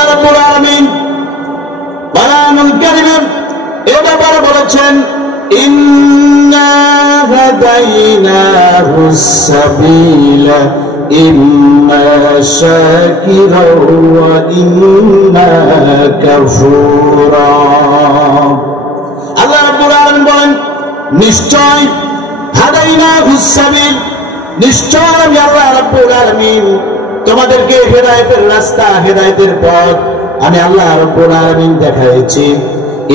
আল্লাহ রাব্বুল আলামিন কোরআনুল কারীমে এই ব্যাপারে বলেছেন, ইন্না হাদাইনাহুস সাবিলা ইম্মা শাকিরাও ওয়া ইম্মা কাফুরা। আল্লাহ রাব্বুল আলামিন বলেন, নিশ্চয় হাদাইনাহুস সাবিল, নিশ্চয় আমি আল্লাহ রাব্বুল আলামিন তোমাদেরকে হেদায়েতের রাস্তা, হেদায়েতের পথ আমি আল্লাহ রাব্বুল আলামিন দেখাইছি।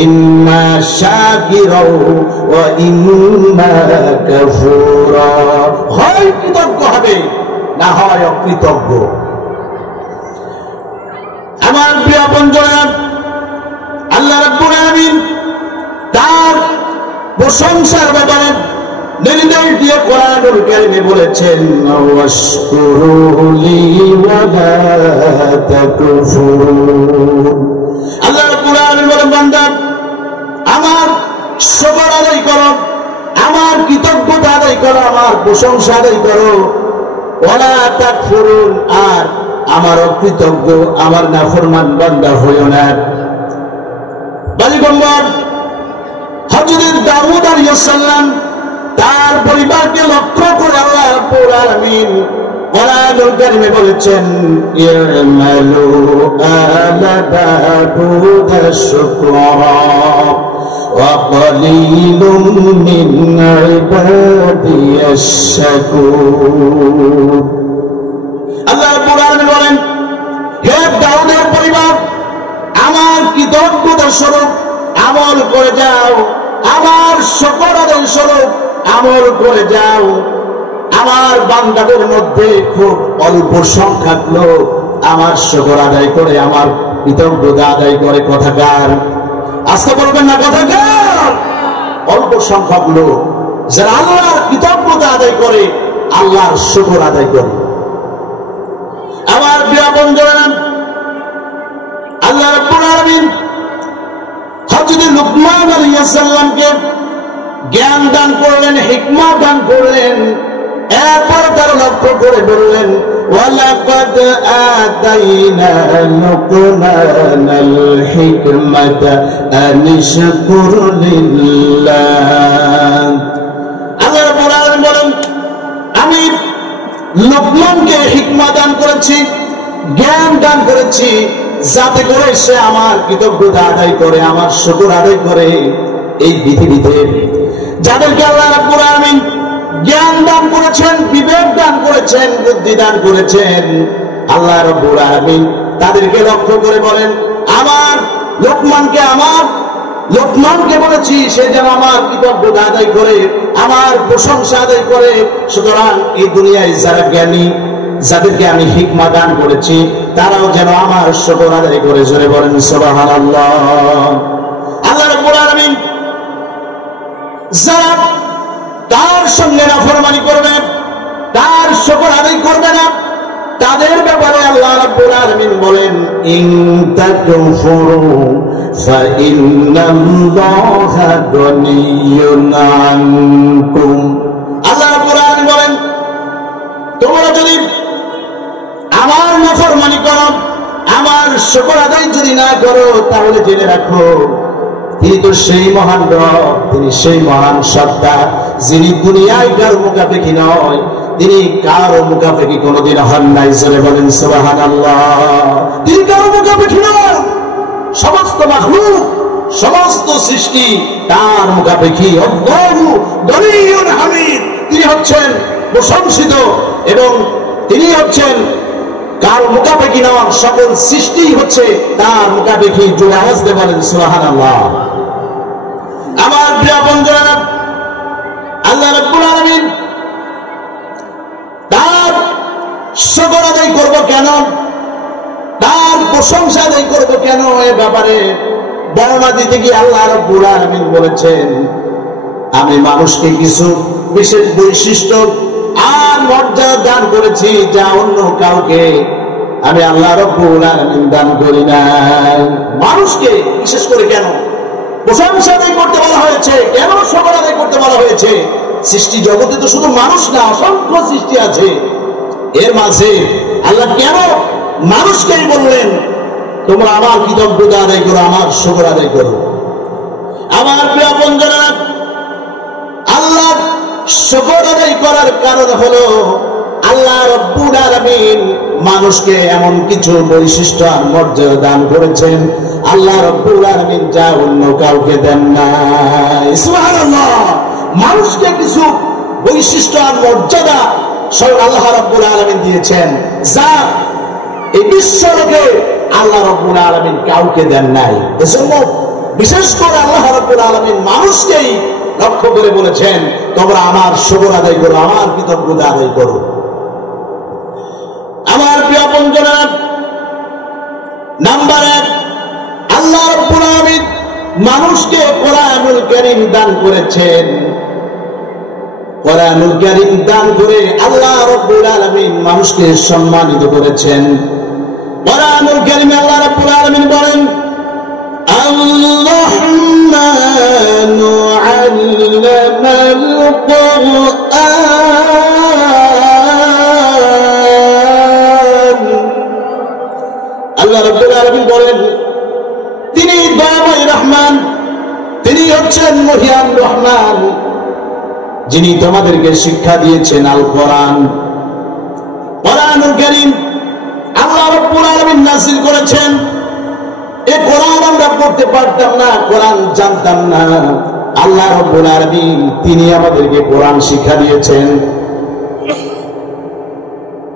ইম্মা শাকিরাও ওয়া ইম্মা কাফুরা, হয় কৃতজ্ঞ হবে না হয় অকৃতজ্ঞ। আমার প্রিয় বন্ধুরা, আল্লাহ রাব্বুল আলামিন তার প্রশংসার ব্যাপারে নির্দেশ দিয়ে কোরআনুল কারীমে বলেছেন, ওয়াশকুরুলি ওয়া লা তাকফুরুন। আল্লাহ রাব্বুল আলামিন বলেন, বান্দা আমার শুকর আদায় করো, আমার কৃতজ্ঞতা আদায় করো, আমার প্রশংসা আদায় করো, ওয়া লা তাকফুরুন, আর আমার অকৃতজ্ঞ, আমার নাফরমান বান্দা হইও না। পয়গম্বর হযরত দাউদ আলাইহিস সালাম তার পরিবারকে লক্ষ্য করে আল্লাহ রাব্বুল আলামিন কোরআনুল কারীমে বলেছেন, ইয়ামালু আলা দাউদ শুকরা ওয়া কালিলুম মিন ইবাদিয়াশ শাকুর। আল্লাহ রাব্বুল আলামিন বলেন, হে দাউদের পরিবার, আমার কৃতজ্ঞতা স্বরূপ আমল করে যাও, আমার শুকর আদায় স্বরূপ আমল করে যাও। আমার বান্দাদের মধ্যে খুব অল্প সংখ্যক লোক আমার শুকর আদায় করে, আমার কৃতজ্ঞতা আদায় করে। কথাকার আস্তে বলবেন না, কথাকার অল্প সংখ্যক লোক যারা আল্লাহর কৃতজ্ঞতা আদায় করে, আল্লাহর শুকর আদায় করে। আমার প্রিয় বন্ধুরা, আল্লাহ রাব্বুল আলামিন হযরত লুকমান আলাইহিস সালামকে জ্ঞান দান করলেন, হিকমত দান করলেন। এরপর তার লক্ষ্য করে বললেন, ওয়ালাকাদ আতাইনা লুকমানাল হিকমাতা আনিশকুর লিল্লাহ। আল্লাহ রাব্বুল আলামিন বলেন, আমি লুকমানকে হিকমত দান করেছি, জ্ঞান দান করেছি, যাতে করে সে আমার কৃতজ্ঞতা আদায় করে, আমার শুকর আদায় করে। এই পৃথিবীতে যাদেরকে আল্লাহ রাব্বুল আলামিন জ্ঞান দান করেছেন, বিবেক দান করেছেন, বুদ্ধি দান করেছেন, আল্লাহ রাব্বুল আলামিন তাদেরকে লক্ষ্য করে বলেন, আমার লোকমানকে বলেছি সে যেন আমার কৃতজ্ঞতা আদায় করে, আমার প্রশংসা আদায় করে। সুতরাং এই দুনিয়ায় যারা জ্ঞানী, যাদেরকে আমি হিকমত দান করেছি, তারাও যেন আমার শুকর আদায় করে। জোরে বলেন সুবহানাল্লাহ। আল্লাহ রাব্বুল আলামিন যারা তার সঙ্গে নাফরমানি করবে, তার শুকর আদায় করবে না, তাদের ব্যাপারে আল্লাহ রাব্বুল আলামিন বলেন, ইন তাকফুরু ফাইন্নাল্লাহা গনিয়্যুন আনকুম। আল্লাহ রাব্বুল আলামিন বলেন, তোমরা যদি আমার নাফরমানি করো, আমার শুকর আদায় যদি না করো, তাহলে জেনে রাখো তিনি তো সেই মহান রব, তিনি সেই মহান সত্তা, যিনি দুনিয়ায় কারো মুখাপেক্ষী নয়, তিনি কারো মুখাপেক্ষী কোনোদিন হন নাই। জোরে বলেন সুবহানাল্লাহ। তিনি কারো মুখাপেক্ষী নন, সমস্ত মাখলুক, সমস্ত সৃষ্টি তার মুখাপেক্ষী। আল্লাহু গনিয়্যুন হামিদ, তিনি হচ্ছেন প্রশংসিত এবং তিনি হচ্ছেন কারো মুখাপেক্ষী নন, সকল সৃষ্টি হচ্ছে তার মুখাপেক্ষী। জোরে আওয়াজ দিয়ে বলেন সুবহানাল্লাহ। আমার প্রিয় বন্ধুরা, আল্লাহ রাব্বুল আলামিন তার শুকর আদায় করব কেন, তার প্রশংসা আদায় করব কেন, এ ব্যাপারে বর্ণনা দিতে গিয়ে আল্লাহ রাব্বুল আলামিন বলেছেন, আমি মানুষকে কিছু বিশেষ বৈশিষ্ট্য আর মর্যাদা দান করেছি, যা অন্য কাউকে আমি আল্লাহ রাব্বুল আলামিন দান করি নাই। মানুষকে বিশেষ করে কেন প্রশংসা আদায় করতে বলা হয়েছে, কেন শুকর আদায় করতে বলা হয়েছে? সৃষ্টি জগতে তো শুধু মানুষ না, অসংখ্য সৃষ্টি আছে। এর মাঝে আল্লাহ কেন মানুষকেই বললেন তোমরা আমার কৃতজ্ঞতা আদায় করো, আমার শুকর আদায় করো। আমার প্রিয় বন্ধুরা, আল্লাহ শুকর আদায় করার কারণ হলো আল্লাহ রাব্বুল আলামিন মানুষকে এমন কিছু বৈশিষ্ট্য আর মর্যাদা দান করেছেন আল্লাহ রাব্বুল আলামিন যা অন্য কাউকে দেন নাই। সুবহানাল্লাহ। মানুষকে কিছু বৈশিষ্ট্য আর মর্যাদা স্বয়ং আল্লাহ রাব্বুল আলামিন দিয়েছেন যা এই বিশ্বকে আল্লাহ রাব্বুল আলামিন কাউকে দেন নাই। এজন্য বিশেষ করে আল্লাহ রাব্বুল আলামিন মানুষকেই লক্ষ্য করে বলেছেন তোমরা আমার শুকর আদায় করো, আমার কৃতজ্ঞতা আদায় করো। আমার প্রিয় বন্ধুরা, নাম্বার 1, আল্লাহ রাব্বুল আলামিন মানুষকে কোরআনুল কারীম দান করেছেন। কোরআনুল কারীম দান করে আল্লাহ রাব্বুল আলামিন মানুষকে সম্মানিত করেছেন। কোরআনুল কারীমে আল্লাহ রাব্বুল আলামিন বলেন আর-রাহমানু আল্লামাল কুরআন। আল্লাহ রাব্বুল আলামিন বলেন তিনি দয়াময় রহমান, তিনি হচ্ছেন মহিয়ান রহমান, যিনি তোমাদেরকে শিক্ষা দিয়েছেন আল কোরআন। কোরআনুল কারীম আল্লাহ রাব্বুল আলামিন নাযিল করেছেন। এই কোরআন আমরা পড়তে পারতাম না, কোরআন জানতাম না, আল্লাহ রাব্বুল আলামিন তিনি আমাদেরকে কোরআন শিক্ষা দিয়েছেন।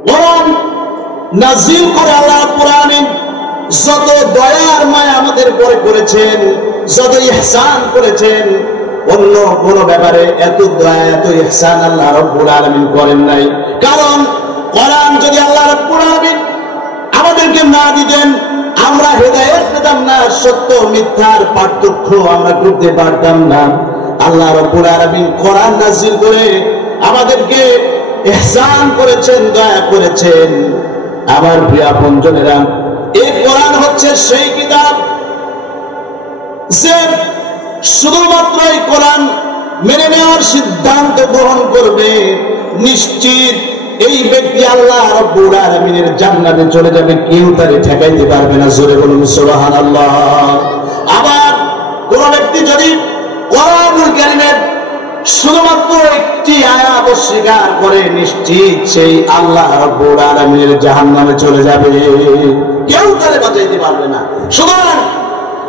কোরআন নাযিল করে আল্লাহ রাব্বুল আলামিন যত দয়ার মায়া আমাদের উপরে করেছেন, যত ইহসান করেছেন, অন্য কোন ব্যাপারে এত দয়া এত ইহসান আল্লাহ রাব্বুল আলামিন করেন নাই। কারণ কোরআন যদি আল্লাহ রাব্বুল আলামিন আমাদেরকে না দিতেন আমরা হেদায়েত পেতাম না, সত্য মিথ্যার পার্থক্য আমরা করতে পারতাম না। আল্লাহ রাব্বুল আলামিন কোরআন নাযিল করে আমাদেরকে ইহসান করেছেন, দয়া করেছেন। আমার প্রিয় আপনজনেরা, এই কোরআন হচ্ছে সেই কিতাব যে শুধুমাত্র এই কোরআন মেনে নেওয়ার সিদ্ধান্ত গ্রহণ করবে, নিশ্চিত এই ব্যক্তি আল্লাহ রাব্বুল আলামিনের জান্নাতে চলে যাবে, কেউ তারে ঠেকাইতে পারবে না। জোরে বলুন সুবহানাল্লাহ। আবার কোন ব্যক্তি যদি কোরআনুল কারীমের শুধুমাত্র একটি আয়াত অস্বীকার করে, নিশ্চিত সেই আল্লাহ রাব্বুল আলামিনের জাহান্নামে চলে যাবে, কেউ তারে বাঁচাইতে পারবে না। সুতরাং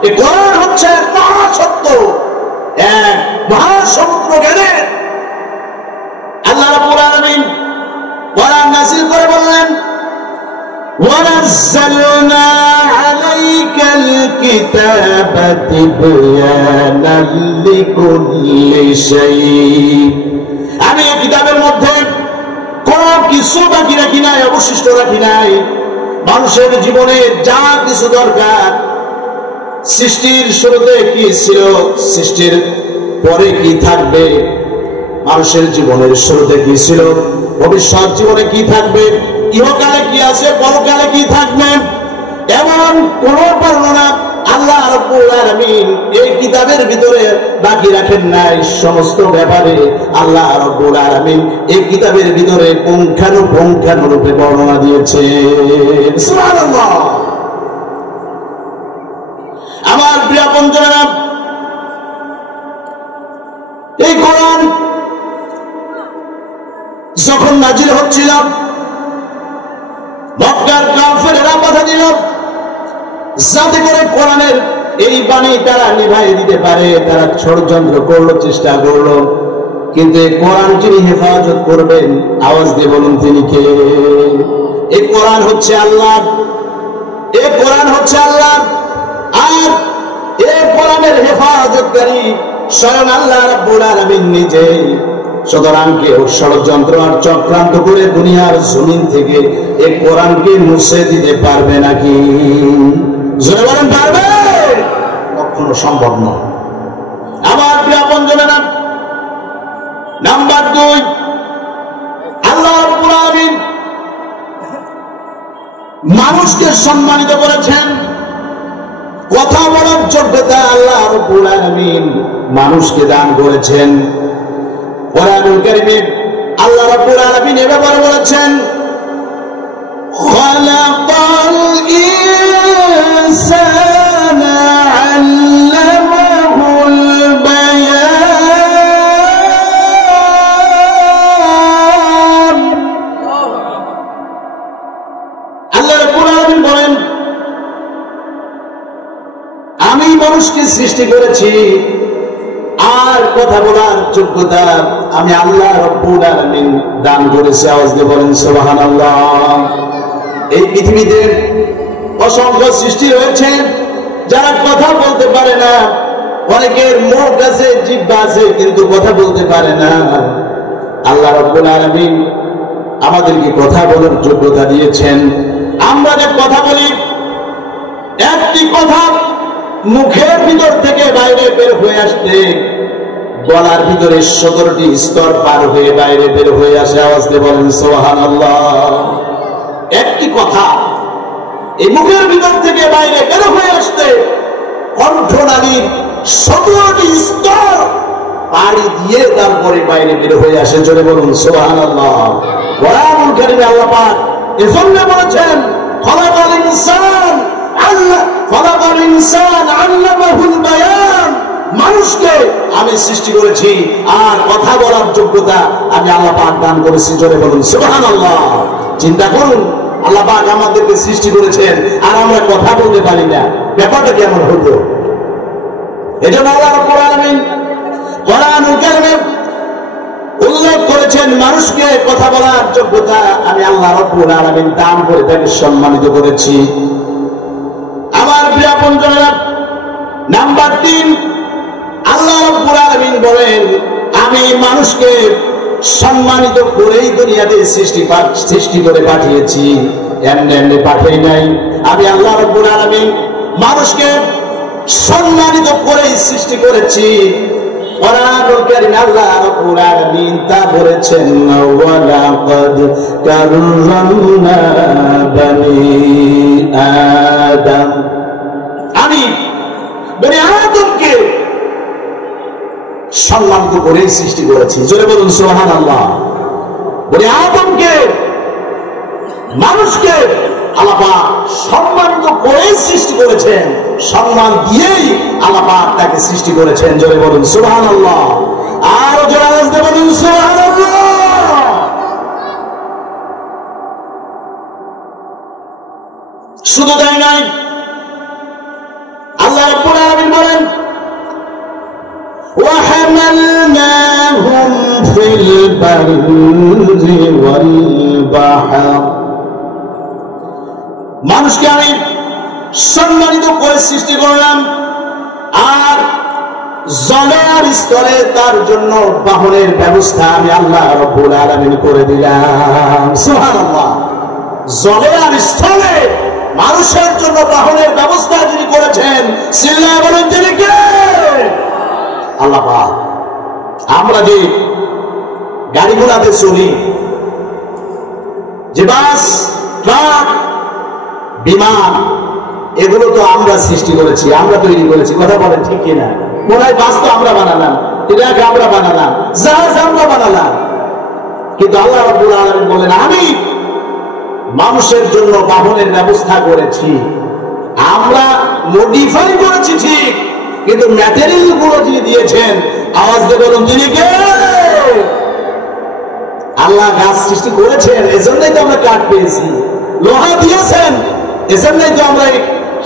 এই কোরআন হচ্ছে মহাসত্য, এক মহাসমুদ্র জ্ঞানের। আল্লাহ রাব্বুল আলামিন কোরআন নাযিল করে বললেন ওয়ানাজ্জালনা আলাইকাল কিতাবা তিবয়ানাল লিকুল্লি শাই। আমি এই কিতাবের মধ্যে কোন কিছু বাকি রাখি নাই, অবশিষ্ট রাখি নাই। মানুষের জীবনে যা কিছু দরকার, সৃষ্টির শুরুতে কি ছিল, সৃষ্টির পরে কি থাকবে, মানুষের জীবনের শুরুতে কি ছিল, ভবিষ্যৎ জীবনে কি থাকবে, ইহকালে কি আছে, পরকালে কি থাকবে, এমন কোন বর্ণনা আল্লাহ রাব্বুল আলামিন এই কিতাবের ভিতরে বাকি রাখেন নাই। সমস্ত ব্যাপারে আল্লাহ রাব্বুল আলামিন এই কিতাবের ভিতরে পুঙ্খানুপুঙ্খানুরূপে বর্ণনা দিয়েছেন। সুবহানাল্লাহ। আমার প্রিয় বন্ধুরা, এই কোরআন যখন নাজিল হচ্ছিল, মক্কার কাফেররা বাধা দিল যাতে করে কোরআনের এই বাণী তারা নিভাই দিতে পারে। তারা ষড়যন্ত্র করলো, চেষ্টা করলো, কিন্তু এই কোরআন যিনি হেফাজত করবেন, আওয়াজ দিয়ে বলুন তিনি কে? এই কোরআন হচ্ছে আল্লাহ, এই কোরআন হচ্ছে আল্লাহ, আর এই কোরআনের হেফাজতকারী স্বয়ং আল্লাহ রাব্বুল আলামিন নিজেই। সুতরাং কেউ ষড়যন্ত্র আর চক্রান্ত করে দুনিয়ার জমিন থেকে এই কোরআনকে মুছে দিতে পারবে নাকি? জোরে বলেন পারবে? কখনো সম্ভব নয়। আমার প্রিয় বন্ধুরা, নাম্বার 2, আল্লাহ রাব্বুল আলামিন মানুষকে সম্মানিত করেছেন। কথা বলার যোগ্যতা আল্লাহ রাব্বুল আলামিন মানুষকে দান করেছেন। কোরআনুল কারীমে আল্লাহ রাব্বুল আলামিন এভাবে বলেছেন খালাকাল সৃষ্টি করেছি, আর কথা বলার যোগ্যতা আমি আল্লাহ রাব্বুল আলামিন দান করেছি। আওয়াজ দিয়ে বলেন সুবহানাল্লাহ। এই পৃথিবীতে অসংখ্য সৃষ্টি রয়েছে যারা কথা বলতে পারে না, অনেকের মুখ আছে, জিহ্বা আছে, কিন্তু কথা বলতে পারে না। আল্লাহ রাব্বুল আলামিন আমাদেরকে কথা বলার যোগ্যতা দিয়েছেন। আমরা যে কথা বলি, একটি কথা মুখের ভিতর থেকে বাইরে বের হয়ে আসতে গলার ভিতরে 17টি স্তর পার হয়ে বাইরে বের হয়ে আসে। আওয়াজ দিয়ে বলেন সুবহানাল্লাহ। একটি কথা এই মুখের ভিতর থেকে বাইরে বের হয়ে আসতে কণ্ঠনালীর 17টি স্তর পাড়ি দিয়ে তারপরে বাইরে বের হয়ে আসে। জোরে বলুন সুবহানাল্লাহ। কোরআনুল কারীমে আল্লাহ পাক এজন্য বলেছেন খলাকাল ইনসান খলাকাল ইনসান আল্লামাহুল বায়ান, মানুষকে আমি সৃষ্টি করেছি আর কথা বলার যোগ্যতা আমি আল্লাহ পাক দান করেছি। জোরে বলুন সুবহানাল্লাহ। চিন্তা করুন, আল্লাহ পাক আমাদেরকে সৃষ্টি করেছেন আর আমরা কথা বলতে পারি না, ব্যাপারটা কেমন হতো? এজন্য আল্লাহ রাব্বুল আলামিন কোরআনুল কারীমে উল্লেখ করেছেন মানুষকে কথা বলার যোগ্যতা আমি আল্লাহ রাব্বুল আলামিন দান করে তাকে সম্মানিত করেছি। আমার প্রিয় বন্ধুরা, নাম্বার 3, আল্লাহ রাব্বুল আলামিন বলেন আমি মানুষকে সম্মানিত করেই দুনিয়াতে সৃষ্টি করে পাঠিয়েছি, এমনি এমনি পাঠাই নাই। আমি আল্লাহ রাব্বুল আলামিন মানুষকে সম্মানিত করেই সৃষ্টি করেছি। কোরআনুল কারীমে আল্লাহ রাব্বুল আলামিন তা বলেছেন ওয়া লাকাদ কাররামনা বনি আদম, আমি বনি আদমকে সম্মানিত করেই সৃষ্টি করেছি। জোরে বলুন সুবহানাল্লাহ। বনি আদমকে, মানুষকে আল্লাহ পাক সম্মানিত করেই সৃষ্টি করেছেন, সম্মান দিয়েই আল্লাহ পাক তাকে সৃষ্টি করেছেন। জোরে বলুন সুবহানাল্লাহ। আরো জোরে আওয়াজ দিয়ে বলুন সুবহানাল্লাহ। শুধু তাই নয়, আল্লাহ রাব্বুল আলামিন বলেন وحملناهم في البر والبحر, মানুষকে আমি সম্মানিত করে সৃষ্টি করলাম আর জলে আর স্তরে তার জন্য বাহনের ব্যবস্থা আমি আল্লাহ রাব্বুল আলামিন করে দিলাম। সুবহানাল্লাহ। জলে আর স্থলে মানুষের জন্য বাহনের ব্যবস্থা যিনি করেছেন, চিল্লায়ে বলেন তিনি কে? আল্লাহ পাক। আমরা যে গাড়িগুলোতে চলি, যে বাস, ট্রাক, বিমান, এগুলো তো আমরা সৃষ্টি করেছি, আমরা তৈরি করেছি। কথা বলেন ঠিক কিনা? মনে হয় বাস তো আমরা বানালাম, ট্রাক আমরা বানালাম, জাহাজ আমরা বানালাম, কিন্তু আল্লাহ রাব্বুল আলামিন বলেন আমি মানুষের জন্য বাহনের ব্যবস্থা করেছি। আমরা মডিফাই করেছি ঠিক, কিন্তু ম্যাটেরিয়াল গুলো যিনি দিয়েছেন, আওয়াজ দিয়ে বলুন তিনি কে? আল্লাহ গাছ সৃষ্টি করেছেন, এজন্যই তো আমরা কাঠ পেয়েছি। লোহা দিয়েছেন, এজন্যই তো আমরা এই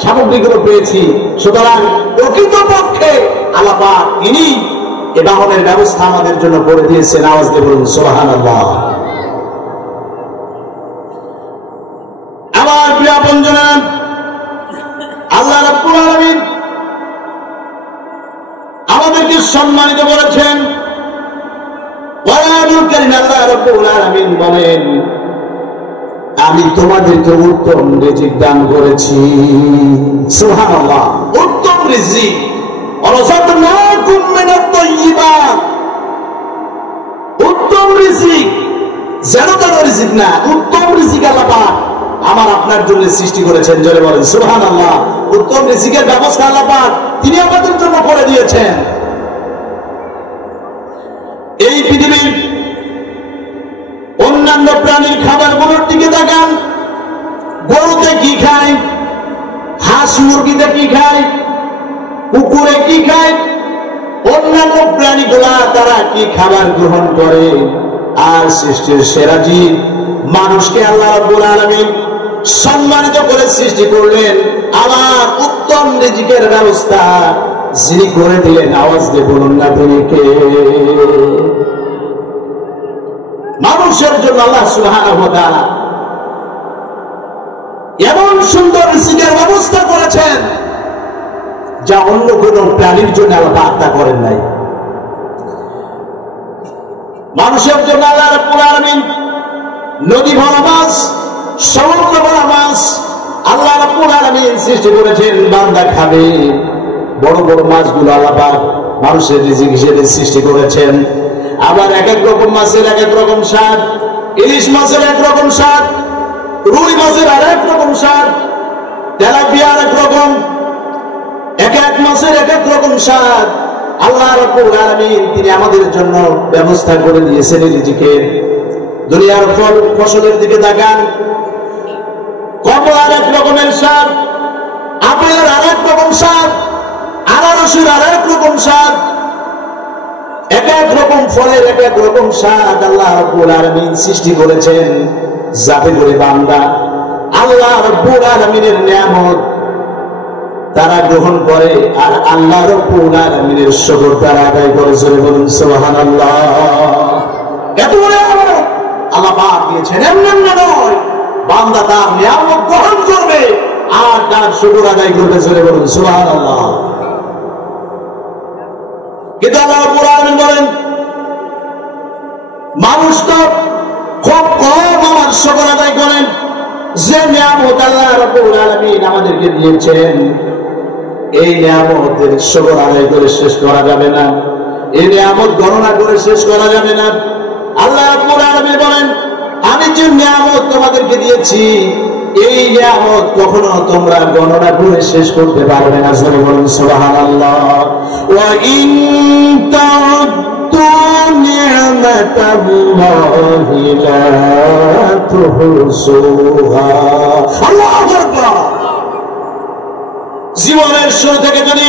সামগ্রীগুলো পেয়েছি। সুতরাং প্রকৃতপক্ষে আল্লাহ পাক তিনি এই বাহনের ব্যবস্থা আমাদের জন্য করে দিয়েছেন। আওয়াজ দিয়ে বলুন সুবহানাল্লাহ। আমার প্রিয় বন্ধুরা, আল্লাহ রাব্বুল আলামিন আমাদেরকে সম্মানিত করেছেন। কোরআনুল কারীমে আল্লাহ রাব্বুল আলামিন বলেন আমি তোমাদেরকে উত্তম রিজিক দান করেছি। সুবহানাল্লাহ। উত্তম রিজিক, ওয়ারাযাকনাকুম মিনাত তাইয়্যিবাত। উত্তম রিজিক, যেন তেন রিজিক না, উত্তম রিজিক আল্লাহ পাক আমার আপনার জন্য সৃষ্টি করেছেন। জোরে বলেন সুবহানাল্লাহ। উত্তম রিজিকের ব্যবস্থা আল্লাহ পাক তিনি আমাদের জন্য করে দিয়েছেন। এই পৃথিবীর অন্যান্য প্রাণীর খাবারগুলোর দিকে তাকান। গরুতে কি খায়, হাঁস মুরগিতে কি খায়, কুকুরে কি খায়, অন্যান্য প্রাণীগুলা তারা কি খাবার গ্রহণ করে। আর সৃষ্টির সেরা জীব মানুষকে আল্লাহ রাব্বুল আলামিন সম্মানিত করে সৃষ্টি করলেন। আমার উত্তম রিজিকের ব্যবস্থা যিনি করে দিলেন, আওয়াজ দিয়ে বলুন না তিনি কে? মানুষের জন্য আল্লাহ সুবহানাহু ওয়া তাআলা এমন সুন্দর রিজিকের ব্যবস্থা করেছেন যা অন্য কোন প্রাণীর জন্য আল্লাহ তা করেন নাই। মানুষের জন্য আল্লাহ রাব্বুল আলামিন নদী ভরা মাছ, সমুদ্র ভরা মাছ আল্লাহ রাব্বুল আলামিন সৃষ্টি করেছেন, বান্দা খাবে। বড় বড় মাছগুলো আল্লাহ পাক মানুষের রিজিক হিসেবে সৃষ্টি করেছেন। আবার এক এক রকম মাছের এক এক রকম স্বাদ, ইলিশ মাছের এক রকম স্বাদ, রুই মাছের আর এক রকম স্বাদ, তেলাপিয়া আর এক রকম, এক এক মাছের এক এক রকম স্বাদ। আল্লাহ রাব্বুল আলামিন তিনি আমাদের জন্য ব্যবস্থা করে দিয়েছেন রিজিকের। দুনিয়ার ফল ফসলের দিকে তাকান, কমলার এক রকমের স্বাদ, আপেলের আর এক রকম স্বাদ, আনারসের আর এক রকম স্বাদ, এক এক রকম ফলের এক এক রকম স্বাদ আল্লাহ রাব্বুল আলামিন সৃষ্টি করেছেন, যাতে করে বান্দা আল্লাহ রাব্বুল আলামিনের নিয়ামত তারা গ্রহণ করে আর আল্লাহ রাব্বুল আলামিনের শুকর তারা আদায় করে। জোরে বলুন সুবহানাল্লাহ। এত বড় আল্লাহ পাক দিয়েছেন, এমন নয় বান্দা তার নিয়ামত গ্রহণ করবে আর তার শুকর আদায় করবে। জোরে বলুন সুবহানাল্লাহ। কিন্তু আল্লাহ রাব্বুল আলামিন বলেন, মানুষ তো খুব কম আমার শুকর আদায় করেন। যে নিয়ামত আল্লাহ রাব্বুল আলামিন আমাদেরকে দিয়েছেন, এই নিয়ামতের শুকর আদায় করে শেষ করা যাবে না, এই নিয়ামত গণনা করে শেষ করা যাবে না। আল্লাহ রাব্বুল আলামিন বলেন, আমি যে নিয়ামত তোমাদেরকে দিয়েছি, এই নিয়ামত কখনো তোমরা গণনা করে শেষ করতে পারবে না। জোরে বলুন সুবহানাল্লাহ। ওয়া ইন তাউদ্দু নি'মাতাল্লাহি লা তুহসুহা। আল্লাহু আকবার। জীবনের শুরু থেকে যদি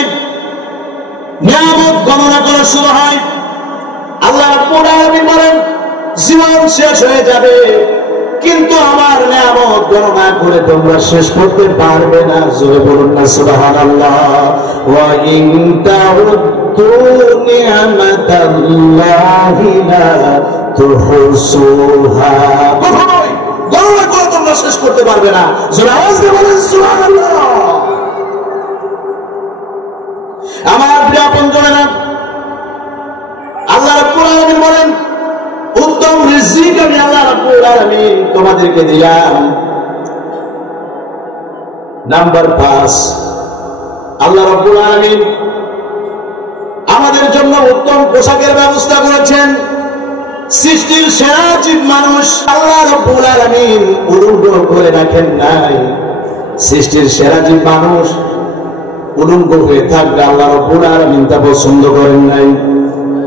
নিয়ামত গণনা করা শুরু হয়, আল্লাহ রাব্বুল আলামিন বলেন জীবন শেষ হয়ে যাবে, কিন্তু আমার নিয়ামত গণনা করে তোমরা শেষ করতে পারবে না। জোরে বলুন না সুবহানাল্লাহ। ওয়া ইন তাউদ্দু নি'মাতাল্লাহি লা তুহসুহা। কখনোই গণনা করে তোমরা শেষ করতে পারবে না। জোরে আওয়াজ দিয়ে বলেন সুবহানাল্লাহ। আমার প্রিয় বন্ধুরা, আল্লাহ রাব্বুল আলামিন বলেন, উত্তম রিজিক আমি আল্লাহ রাব্বুল আলামিন তোমাদেরকে দিলাম। নাম্বার 5, আল্লাহ রাব্বুল আলামিন আমাদের জন্য উত্তম পোশাকের ব্যবস্থা করেছেন। সৃষ্টির সেরা জীব মানুষ আল্লাহ রাব্বুল আলামিন উলঙ্গ করে রাখেন নাই। সৃষ্টির সেরা জীব মানুষ উলঙ্গ হয়ে থাকবে আল্লাহ রাব্বুল আলামিন তা পছন্দ করেন নাই।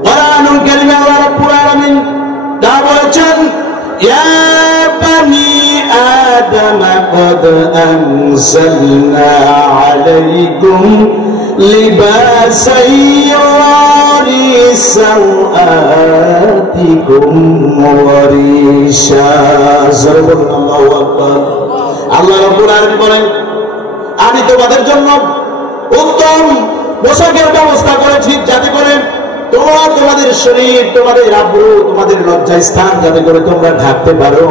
কোরআনুল কারীমে আল্লাহ রাব্বুল আলামিন তা বলেছেন, ইয়া বানি আদম কদ আনজালনা আলাইকুম লিবাসান ইউরি সাওআতিকুম ওয়া রিশা। জোরে বলুন আল্লাহু আকবার। আল্লাহ রাব্বুল আলামিন বলেন, আমি তোমাদের জন্য উত্তম পোশাকের ব্যবস্থা করেছি, যাতে করে তোমরা তোমাদের শরীর, তোমাদের আব্রু, তোমাদের লজ্জা স্থান যাতে করে তোমরা ঢাকতে পারো।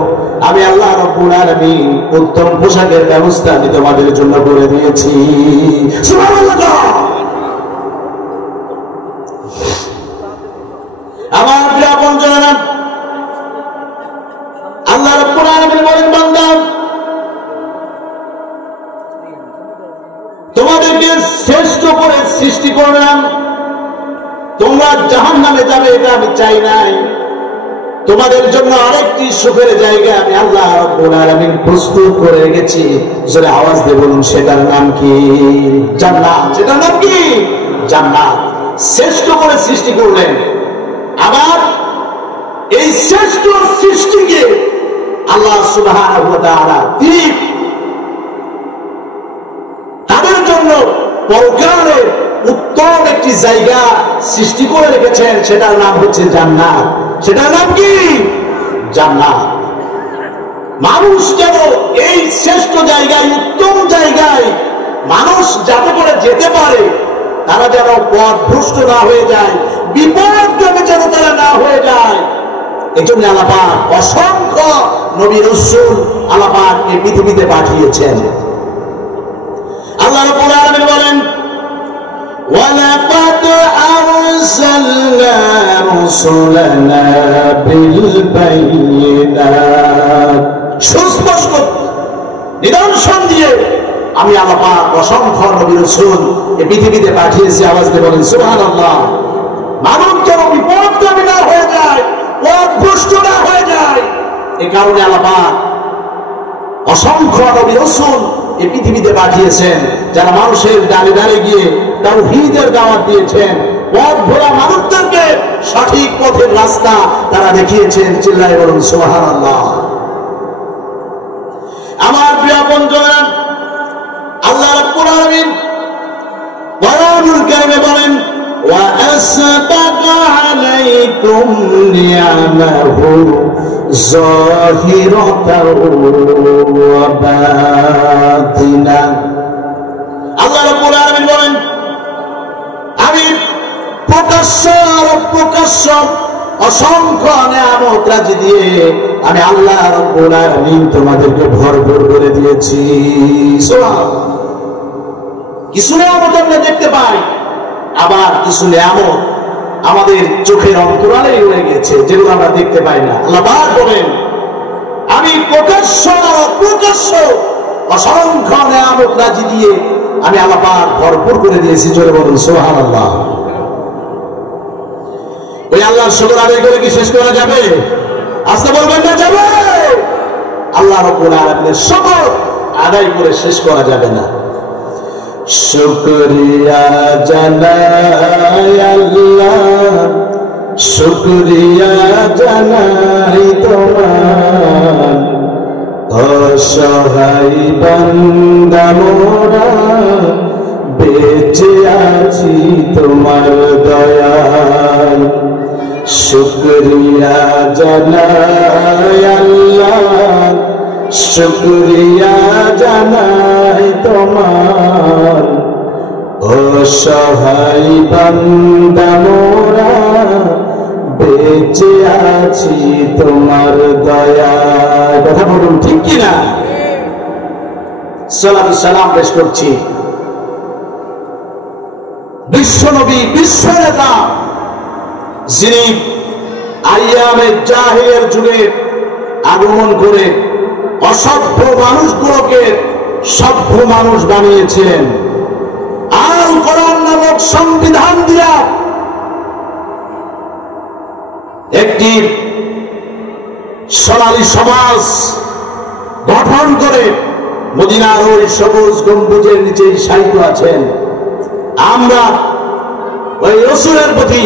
আমি আল্লাহ রাব্বুল আলামিন উত্তম পোশাকের ব্যবস্থা আমি তোমাদের জন্য করে দিয়েছি। সুবহানাল্লাহ। আমার প্রিয় বন্ধুরা, আল্লাহ রাব্বুল আলামিন বলেন, বান্দা তোমাদেরকে শ্রেষ্ঠ করে সৃষ্টি করলাম, তোমরা জাহান্নামে যাবে এটা আমি চাই নাই। তোমাদের জন্য আরেকটি সুখের জায়গা আমি আল্লাহ রাব্বুল আলামিন প্রস্তুত করে রেখেছি। জোরে আওয়াজ দিয়ে বলুন, সেটার নাম কি? জান্নাত। সেটার নাম কি? জান্নাত। শ্রেষ্ঠ করে সৃষ্টি করলেন। আবার এই শ্রেষ্ঠ সৃষ্টিকে আল্লাহ সুবহানাহু ওয়া তাআলা তিনি তাদের জন্য পরকালে উত্তম একটি জায়গা সৃষ্টি করে রেখেছেন, সেটার নাম হচ্ছে জান্নাত। সেটার নাম কি? জান্নাত। মানুষ যেন এই শ্রেষ্ঠ জায়গায়, উত্তম জায়গায় মানুষ যাতে করে যেতে পারে, তারা যেন পথভ্রষ্ট না হয়ে যায়, বিপদগামী যেন তারা না হয়ে যায়। এই জন্য আল্লাহ পাক অসংখ্য নবী রাসূল আল্লাহ পাক এই পৃথিবীতে পাঠিয়েছেন। আল্লাহ রাব্বুল আলামিন বলেন, ওয়ালাকাদ আরসালনা রাসূলানা বিল বায়িনাত, সুস্পষ্ট নিদর্শন দিয়ে আমি আল্লাহ পাক অসংখ্য নবী রাসূল এই পৃথিবীতে পাঠিয়েছি। আওয়াজ দিয়ে বলেন সুবহানাল্লাহ। মানব যেন বিপদগামী না হয়ে যায়, পথভ্রষ্ট না হয়ে যায়, এই কারণে আল্লাহ পাক অসংখ্য নবী রাসূল এই পৃথিবীতে পাঠিয়েছেন, যারা মানুষের ডালে ডালে গিয়ে তাওহীদের দাওয়াত দিয়েছেন, পথ ভোলা মানুষদেরকে সঠিক পথের রাস্তা তারা দেখিয়েছেন। চিল্লায়ে বলুন সুবহানাল্লাহ। আমার প্রিয় বন্ধুরা, আল্লাহ রাব্বুল আলামিন কোরআনুল কারীমে বলেন, ওয়া আসবাগা আলাইকুম নি'মাহু যাহিরাতাও ওয়া বাতিনা। আল্লাহ রাব্বুল আলামিন বলেন, আমি প্রকাশ্য আর অপ্রকাশ্য অসংখ্য নিয়ামত রাজি দিয়ে আমি আল্লাহ রাব্বুল আলামিন তোমাদেরকে ভরপুর করে দিয়েছি। সুবহানাল্লাহ। কিছু নিয়ামত আমরা দেখতে পাই, আবার কিছু নিয়ামত আমাদের চোখের অন্তরালে রয়ে গেছে, যেগুলো আমরা দেখতে পাই না। আল্লাহ পাক বলেন, আমি প্রকাশ্য অপ্রকাশ্য অসংখ্য নিয়ামত রাজি দিয়ে আমি আল্লাহ পাক ভরপুর করে দিয়েছি। জোরে বলুন সুবহানাল্লাহ। ওই আল্লাহর শুকর আদায় করে কি শেষ করা যাবে? আস্তে বলবেন না যাবে। আল্লাহ রাব্বুল আলামিনের শুকর আদায় করে শেষ করা যাবে না। শুকরিয়া জানাই আল্লাহ, শুকরিয়া জানাই তোমার, অসহায় বান্দা মোরা বেঁচে আছি তোমার দয়ায়। শুকরিয়া জানাই আল্লাহ, শুকরিয়া জানাই তোমার, অসহায় বান্দা মোরা বেঁচে আছি তোমার দয়ায়। কথা বলুন ঠিক কিনা? সালাতু সালাম পেশ করছি বিশ্বনবী, বিশ্বনেতা, যিনি আইয়ামে জাহিলিয়ার যুগে আগমন করে অসভ্য মানুষগুলোকে সভ্য মানুষ বানিয়েছেন। আল কোরআন নামক সংবিধান দিয়া একটি সোনালী সমাজ গঠন করে মদিনার ওই সবুজ গম্বুজের নিচে শায়িত আছেন। আমরা ওই রাসূলের প্রতি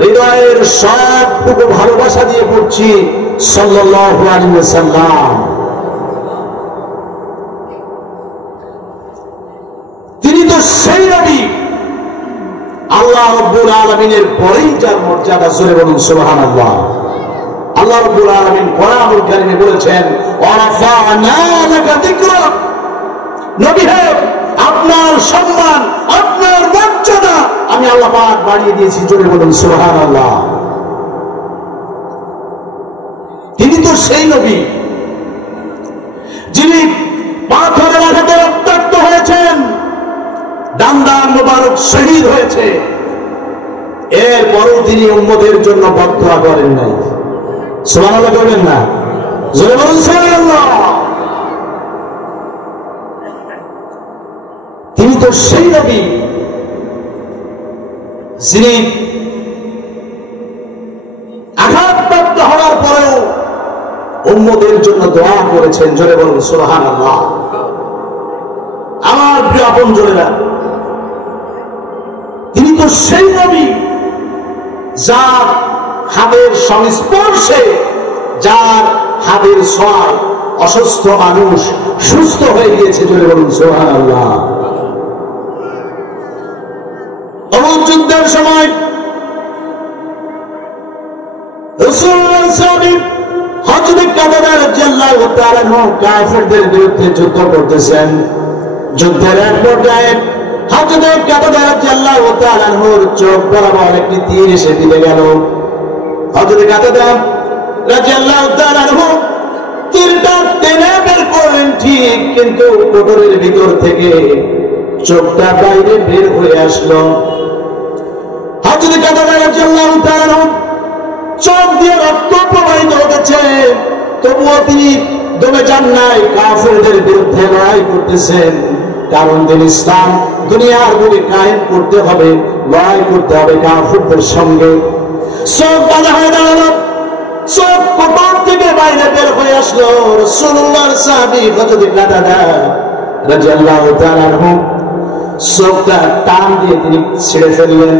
হৃদয়ের সবটুকু ভালোবাসা দিয়ে পড়ছি সাল্লাল্লাহু আলাইহি ওয়াসাল্লাম। তিনি তো সেই নবী, আল্লাহ রাব্বুল আলামিনের পরেই যার মর্যাদা। জোরে বলুন সুবহানাল্লাহ। আল্লাহ রাব্বুল আলামিন কোরআনুল কারীমে বলেছেন, ওয়ারাফা'না লাকা যিকরাক, নবী হে আপনার সম্মান, আপনার মর্যাদা আমি আল্লাহ পাক বাড়িয়ে দিয়েছি। জোরে বলুন সুবহানাল্লাহ। তিনি তো সেই নবী যিনি পাথরের আঘাতে রক্তাক্ত হয়েছেন, দান্দার মোবারক শহীদ হয়েছে, এরপরও তিনি উম্মতের জন্য বদদুয়া করেন নাই। সুবহানাল্লাহ বলবেন না? জোরে বলুন সুবহানাল্লাহ। তিনি তো সেই নবী যিনি আঘাতপ্রাপ্ত হওয়ার পরেও উম্মতের জন্য দোয়া করেছেন। জোরে বলুন সুবহানাল্লাহ। আমার প্রিয় আপনজনেরা, তিনি তো সেই নবী যার হাতের সংস্পর্শে, যার হাতের ছোঁয়ায় অসুস্থ মানুষ সুস্থ হয়ে গিয়েছে। জোরে বলুন সুবহানাল্লাহ। উহুদ যুদ্ধের সময় রাসূলুল্লাহ সাল্লাল্লাহু হযরত কাবাদা রাদিয়াল্লাহু তাআলা কাফেরদের বিরুদ্ধে যুদ্ধ করতেছেন। যুদ্ধের এক পর্যায়ে হযরত কাতাদা রাদিয়াল্লাহু তাআলা আনহুর চোখ বরাবর একটি তীর এসে বিঁধে গেল। হযরত কাতাদা রাদিয়াল্লাহু তাআলা আনহু তীরটা টেনে বের করলেন ঠিক, কিন্তু কোটরের ভিতর থেকে চোখটা বাইরে বের হয়ে আসলো। হযরত কাতাদা রাদিয়াল্লাহু তাআলা আনহু চোখ দিয়ে রক্ত প্রবাহিত হতেছে, তবুও তিনি দমে যান নাই, কাফেরদের বিরুদ্ধে লড়াই করতেছেন। কারণ দিন ইসলাম দুনিয়ার বুকে কায়েম করতে হবে, লড়াই করতে হবে কাফেরদের সঙ্গে। চোখ বাঁধা হয়ে দাঁড়ালো, চোখ কোটর থেকে বাইরে বের হয়ে আসলো। রাসূলুল্লাহর সাহাবী হযরত কাতাদা রাদিয়াল্লাহু তাআলা আনহু চোখটা টান দিয়ে তিনি ছিঁড়ে ফেললেন।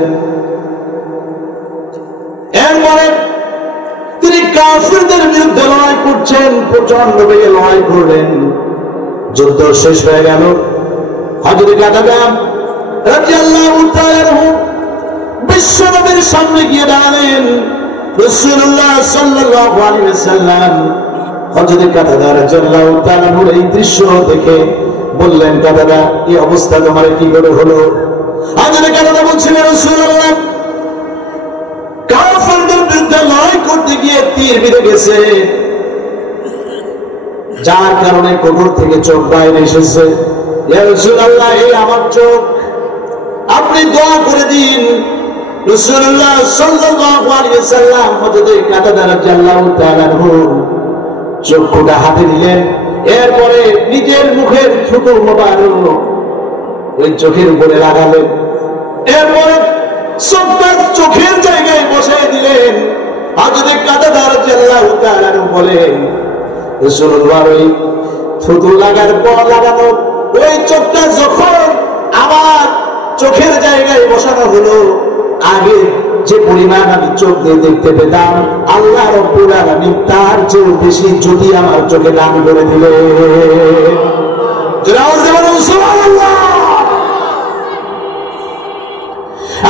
এরপরে তিনি কাফেরদের বিরুদ্ধে লড়াই করছেন, প্রচন্ড বেগে লড়াই করলেন। যুদ্ধ শেষ হয়ে গেল। হযরত কাতাদা রাদিয়াল্লাহু তাআলা আনহু বিশ্বনবীর সামনে গিয়ে দাঁড়ালেন। রাসূলুল্লাহ সাল্লাল্লাহু আলাইহি ওয়াসাল্লাম হযরত কাতাদা রাদিয়াল্লাহু তাআলা আনহুর এই দৃশ্য দেখে বললেন, কাতাদা এই অবস্থা তোমার কি করে হলো? হযরত কাতাদা বলছিলেন, রাসূলুল্লাহ কাফেরদের বিরুদ্ধে লড়াই করতে গিয়ে তীর বিঁধে গেছে, যার কারণে কোটর থেকে চোখ বাইরে এসেছে। ইয়া রাসূলুল্লাহ এই আমার চোখ, আপনি দোয়া করে দিন। রাসূলুল্লাহ সাল্লাল্লাহু আলাইহি ওয়াসাল্লাম হযরত কাতাদা রাদিয়াল্লাহু তাআলা আনহুর চক্ষুটা হাতে দিলেন। এরপরে নিজের মুখের থুতু মোবারক ওই চোখের উপরে লাগালেন। এরপরে চোখটা চোখের জায়গায় বসাই দিলেন। হযরত কাতাদা রাদিয়াল্লাহু তাআলা আনহু বলেন, রাসূলুল্লাহর ওই থুতু লাগানো ওই চোখটা যখন আমার চোখের জায়গায় বসানো হলো, আগে যে পরিমাণ আমি চোখ দিয়ে দেখতে পেতাম, আল্লাহ রাব্বুল আলামিন তার চেয়ে বেশি যদি আমার চোখে দান করে দিলেন। সুবহানাল্লাহ।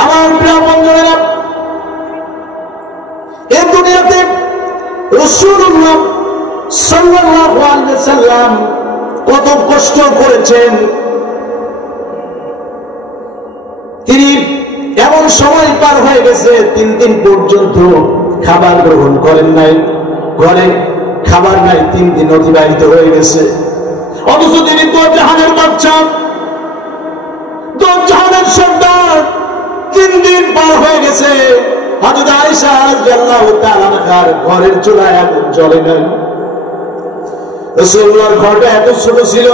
আমার প্রিয় বন্ধুরা, এই দুনিয়াতে রাসূলুল্লাহ সাল্লাল্লাহু আলাইহি ওয়াসাল্লাম কত কষ্ট করেছেন। তিনি এমন সময় পার হয়ে গেছে 3 দিন পর্যন্ত খাবার গ্রহণ করেন নাই, ঘরে খাবার নাই, 3 দিন অতিবাহিত হয়ে গেছে। অথচ তিনি তো জাহানের বাদশা, তো জাহানের সর্দার। 3 দিন পার হয়ে গেছে, হযরত আয়েশা রাদিয়াল্লাহু তাআলা আনহার ঘরের চুলায় আগুন জ্বলে নাই। রাসূলুল্লাহর ঘরটা এত ছোট ছিল,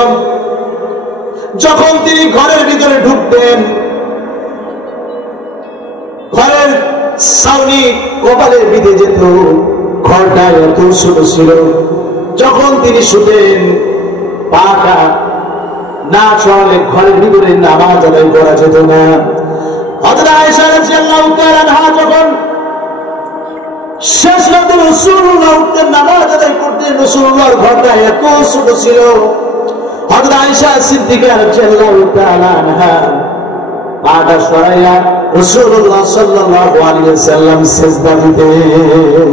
যখন তিনি ঘরের ভিতরে ঢুকতেন, ঘরের ছাউনি কপালে বিঁধে যেত। ঘরটা এত ছোট ছিল, যখন তিনি শুতেন পাটা না চলে ঘরের ভিতরে নামাজ আদায় করা যেত না। হযরত আয়েশা রাদিয়াল্লাহু তাআলা আনহা যখন শেষ রাতে রাসূলুল্লাহ উঠতেন নামাজ আদায় করতেন, রাসূলুল্লাহর ঘরটা এত ছোট ছিল, হযরত আয়েশা সিদ্দিকা রাদিয়াল্লাহু তাআলা আনহা পাটা সরাইয়া রাসূলুল্লাহ সাল্লাল্লাহু আলাইহি ওয়াসাল্লাম সিজদা দিতেন।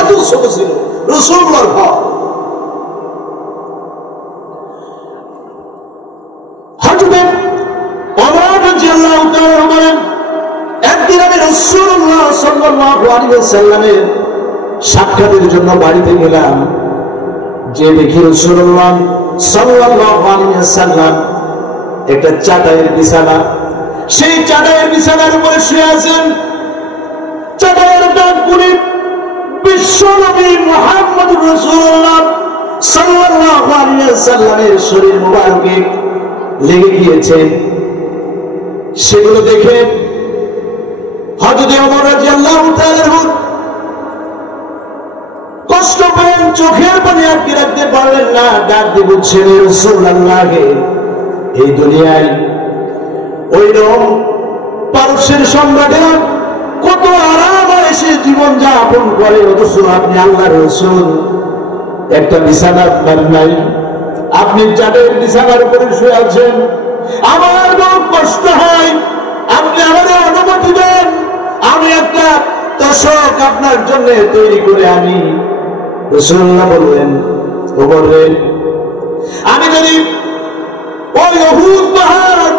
এত ছোট ছিল রাসূলুল্লাহর ঘর। হযরত ওমর রাদিয়াল্লাহু তাআলা বলেন, একদিন আমি রাসূলুল্লাহ সাল্লাল্লাহু আলাইহি ওয়াসাল্লামের সাক্ষাতের জন্য বাড়িতে গেলাম, যে দেখি রাসূলুল্লাহ সাল্লাল্লাহু আলাইহি ওয়াসাল্লাম একটা চাটাইয়ের বিছানা, সেই চাটাইয়ের বিছানার উপরে শুয়ে আছেন। চাটাইয়ের ডাক পুরি বিশ্বনবী মুহাম্মদুর রাসূলুল্লাহ সাল্লাল্লাহু আলাইহি ওয়াসাল্লামের শরীর মুবারকে লেগে গিয়েছে। সেগুলো দেখে হযরত ওমর রাদিয়াল্লাহু তাআলা কষ্ট পেলেন, চোখের পানি আটকে রাখতে পারলেন না। ডাক দিয়ে বলছেন, রাসূলুল্লাহ এই দুনিয়ায় ওইরকম পারস্যের সম্রাটেরা কত আরাম এসে জীবন যাপন করে, অথচ আপনি আল্লাহর রাসূল একটা বিছানা আপনার নাই, আপনি চাটের বিছানার উপরে শুয়ে আছেন। আমার বড় কষ্ট হয়, আপনি আমাদের অনুমতি দেন, আমি একটা তোশক আপনার জন্য তৈরি করে আনি। রাসূলুল্লাহ বললেন, ওমর রে, আমি যদি ওই উহুদ পাহাড়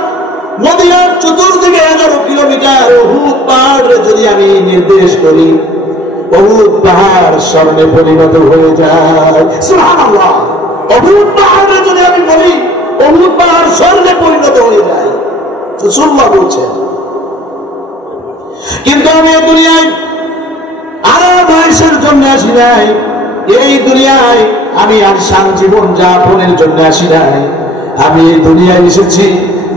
চতুর্দিকে 11 কিলোমিটার উহুদ পাহাড় যদি আমি নির্দেশ করি, উহুদ পাহাড় স্বর্ণে পরিণত হয়ে যায়। সুবহানাল্লাহ। উহুদ পাহাড়ে যদি আমি বলি উহুদ পাহাড় স্বর্ণে পরিণত হয়ে যায়, রাসূলুল্লাহ বলছেন। কিন্তু আমি এই দুনিয়ায় আরাম আয়েশের জন্য আসি নাই, এই দুনিয়ায় আমি আসান জীবন যাপনের জন্য আসি নাই। আমি এই দুনিয়ায় এসেছি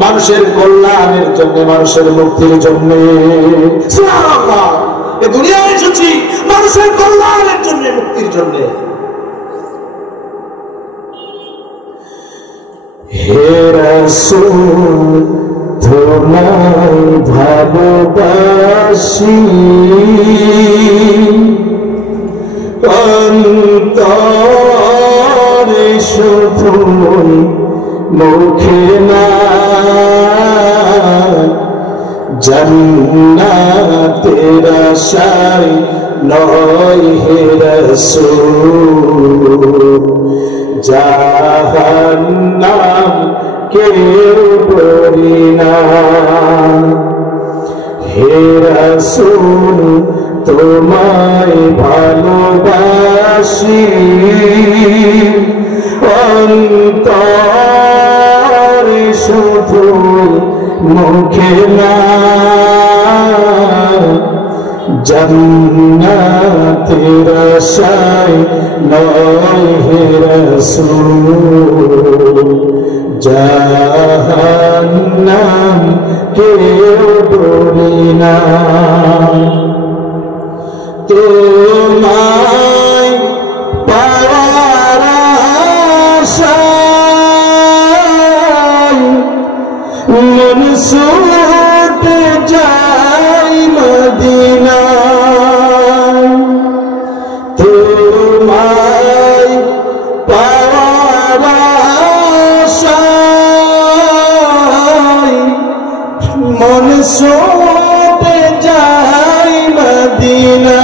মানুষের কল্যাণের জন্য, মানুষের মুক্তির জন্য। সুবহানাল্লাহ। এই দুনিয়ায় এসেছি মানুষের কল্যাণের জন্য, মুক্তির জন্য। হে রাসূল তোমায় ভালোবাসি, অন্তরে শুধু মুখে না, জান্নাতের আশায় নয় হে রাসূল, জাহান্নাম কেউ ডরি না। হে রাসূল তোমায় ভালোবাসি, অন্তরে শুধু মুখে না, জান্নাতের আশায় নয় হে রাসূল, জাহান্নাম কেউ ডরি না। তোমায় পাওয়ার আশায় মন ছুটে যায় মদিনা, তোমায় পাওয়ার আশায় মন ছুটে যায় মদিনা।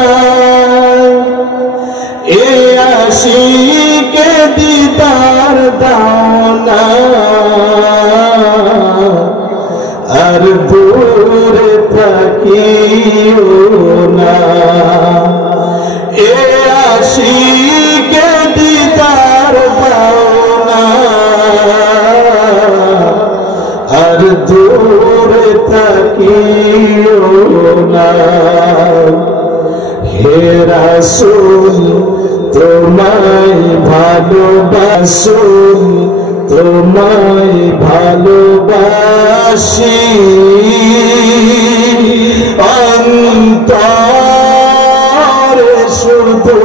এ আশিকে দিদার দাও না, আর দূরে থাকিও না। এ আশিকে দিদার দাও না, আর দূরে থাকিও না। হে রাসূল তোমায় ভালোবাসি, তোমায় ভালোবাসি, অন্তরে শুধু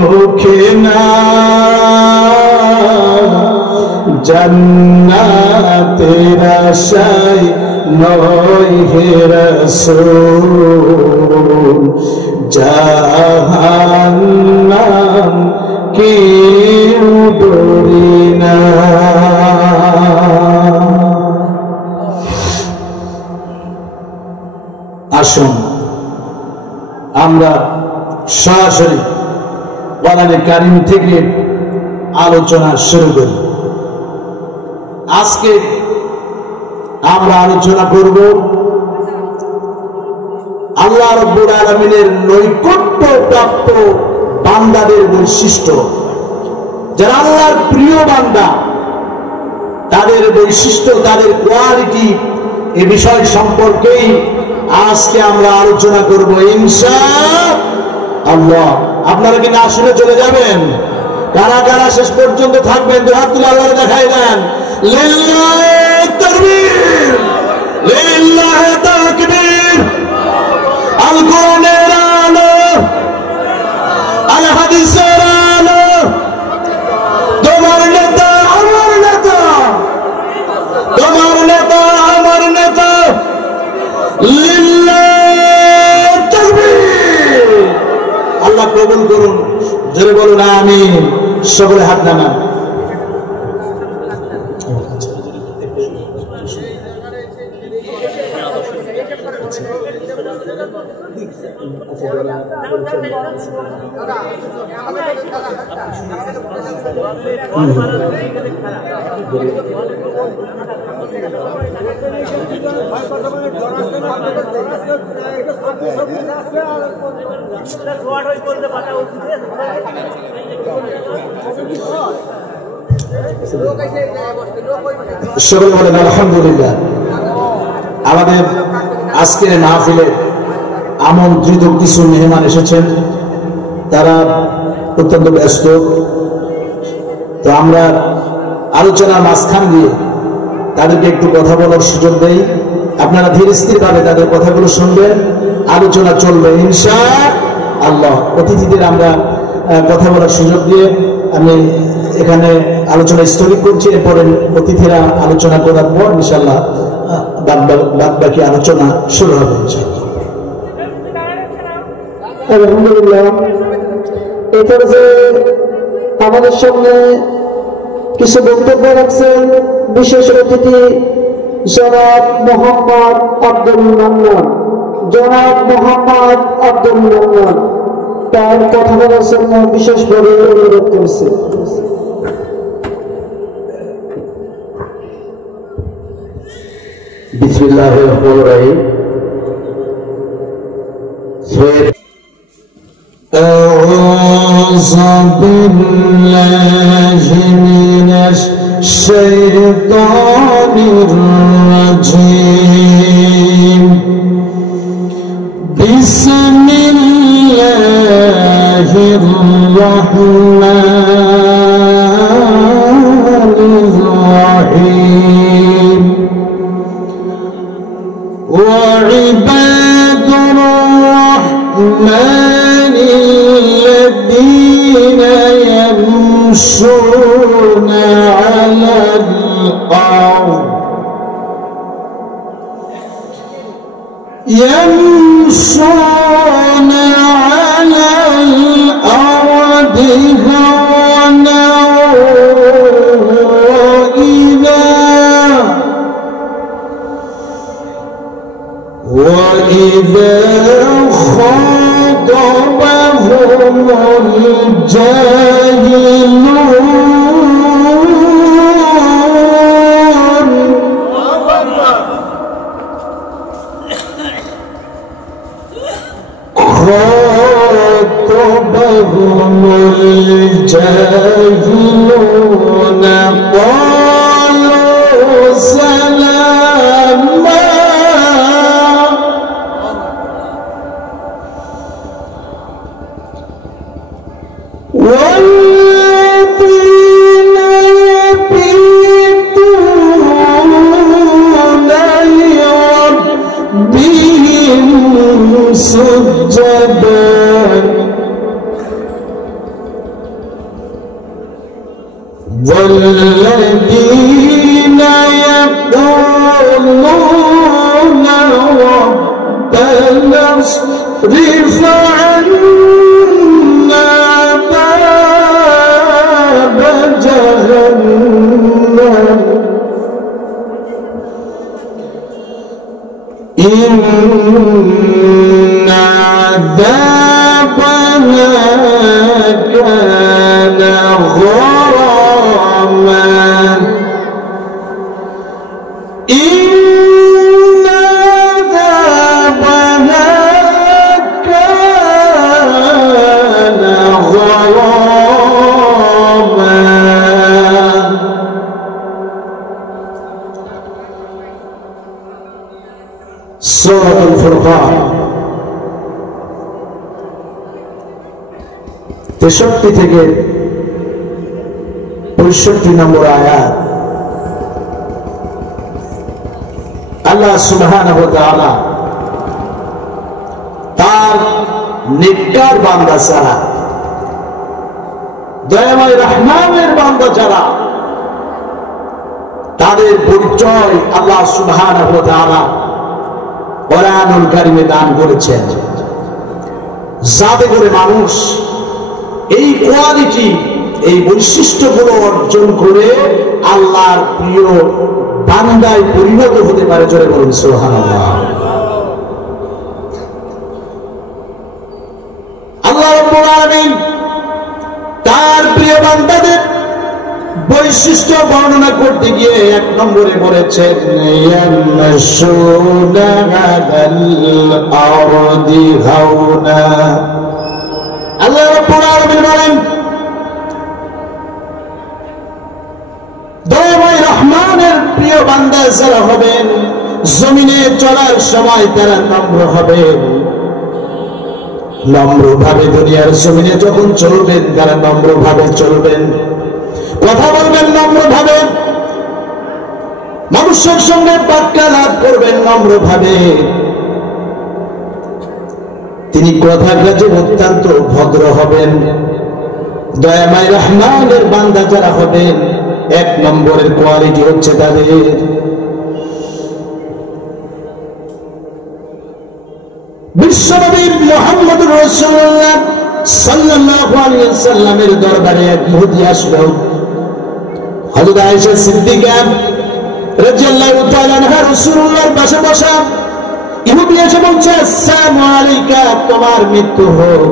মুখে না, জান্নাতের আশায় নয় হে রাসূল, জাহান্নাম কেউ ডরি না। আসুন আমরা সরাসরি কোরআনে কারীম থেকে আলোচনা শুরু করি। আজকে আমরা আলোচনা করব আল্লাহ রাব্বুল আলামিনের নৈকট্য প্রাপ্ত বান্দাদের বৈশিষ্ট্য। যারা আল্লাহর প্রিয় বান্দা তাদের বৈশিষ্ট্য, তাদের কোয়ালিটি, এই বিষয় সম্পর্কেই আজকে আমরা আলোচনা করব ইনশাআল্লাহ। আপনারা কি না শুনে চলে যাবেন? কারা কারা শেষ পর্যন্ত থাকবেন? দুই হাত তুলে আল্লাহকে দেখাই দেন। লিল্লাহি তাকবীর, লিল্লাহি তাকবীর। আল কোরআনের আলো, আল হাদিসের আলো, তোমার নেতা আমার নেতা, তোমার নেতা আমার নেতা। লিল্লাহি তাকবীর। আল্লাহ কবুল করুন। জোরে বলুন আমিন। সকলে হাত নামান। সকলে বলেন আলহামদুলিল্লাহ। আমাদের আজকের মাহফিলে আমন্ত্রিত কিছু মেহমান এসেছেন, তারা অত্যন্ত ব্যস্ত। তো আমরা আলোচনার মাঝখান দিয়ে তাদেরকে একটু কথা বলার সুযোগ দেই। আপনারা ধীর স্থির ভাবে তাদের কথাগুলো শুনবেন, আলোচনা চলবে ইনশাআল্লাহ। অতিথিদের আমরা কথা বলার সুযোগ দিয়ে আমি এখানে আলোচনা স্থগিত করছি। এরপরে অতিথিরা আলোচনা করার পর ইনশাআল্লাহ বাদ বাকি আলোচনা শুরু হবে ইনশাআল্লাহ। আলহামদুলিল্লাহ। এরপর যে আমাদের সামনে কিছু বক্তব্য রাখছেন বিশেষ অতিথি জনাব মোহাম্মদ আব্দুল মান্নান। জনাব মোহাম্মদ আব্দুল মান্নান তার কথা বলার জন্য বিশেষভাবে অনুরোধ করেছে। বিসমিল্লাহির রহমানির রহিম। أعوذ بالله من الشيطان الرجيم. بسم الله الرحمن الرحيم. وعباد الرحمن الذين يمشون على الأرض هونا وإذا خاطبهم الجاهلون قالوا سلاما. والذين يبيتون لربهم سجدا والذين يقولون ربنا اصرف عنا عذاب جهنم إن عذابها كان غراما. إن عذابها كان غراما. سورة الفرقان 63 থেকে 65 নম্বর আয়াত। আল্লাহ সুবহানাহু ওয়া তাআলা তার নেককার বান্দা যারা, দয়াময় রহমানের বান্দা যারা, তাদের পরিচয় আল্লাহ সুবহানাহু ওয়া তাআলা কোরআনুল কারীমে দান করেছেন, যাতে করে মানুষ এই কোয়ালিটি, এই বৈশিষ্ট্যগুলো অর্জন করে আল্লাহর প্রিয় বান্দায় পরিণত হতে পারে। জোরে বলুন সুবহানাল্লাহ। আল্লাহ রাব্বুল আলামিন তার প্রিয় বান্দাদের বৈশিষ্ট্য বর্ণনা করতে গিয়ে 1 নম্বরে বলেছেন ইয়ামশুনা আলাল আরদি হাওনা। আল্লাহ রাব্বুল আলামিন বলেন দয়াময় রহমানের প্রিয় বান্দা যারা হবেন জমিনে চলার সময় তারা নম্র হবেন, নম্রভাবে দুনিয়ার জমিনে যখন চলবেন তারা নম্রভাবে চলবেন, কথা বলবেন নম্রভাবে, মানুষের সঙ্গে বাক্যালাপ করবেন নম্রভাবে। তিনি কথা কাজে অত্যন্ত ভদ্র হবেন। দয়াময় রহমানের বান্দা যারা হবেন 1 নম্বরের কোয়ালিটি হচ্ছে তাদের বিশ্বনবী মুহাম্মদুর রাসূলুল্লাহ সাল্লাল্লাহু আলাইহি ওয়াসাল্লামের দরবারে এক ইহুদি আসলো। হযরত আয়েশা সিদ্দিকা রাদিয়াল্লাহু তাআলা আনহা রাসূলুল্লাহর পাশে বসা। ইহুদি এসে বলছে আসসালামু আলাইকা, তোমার মৃত্যু হোক।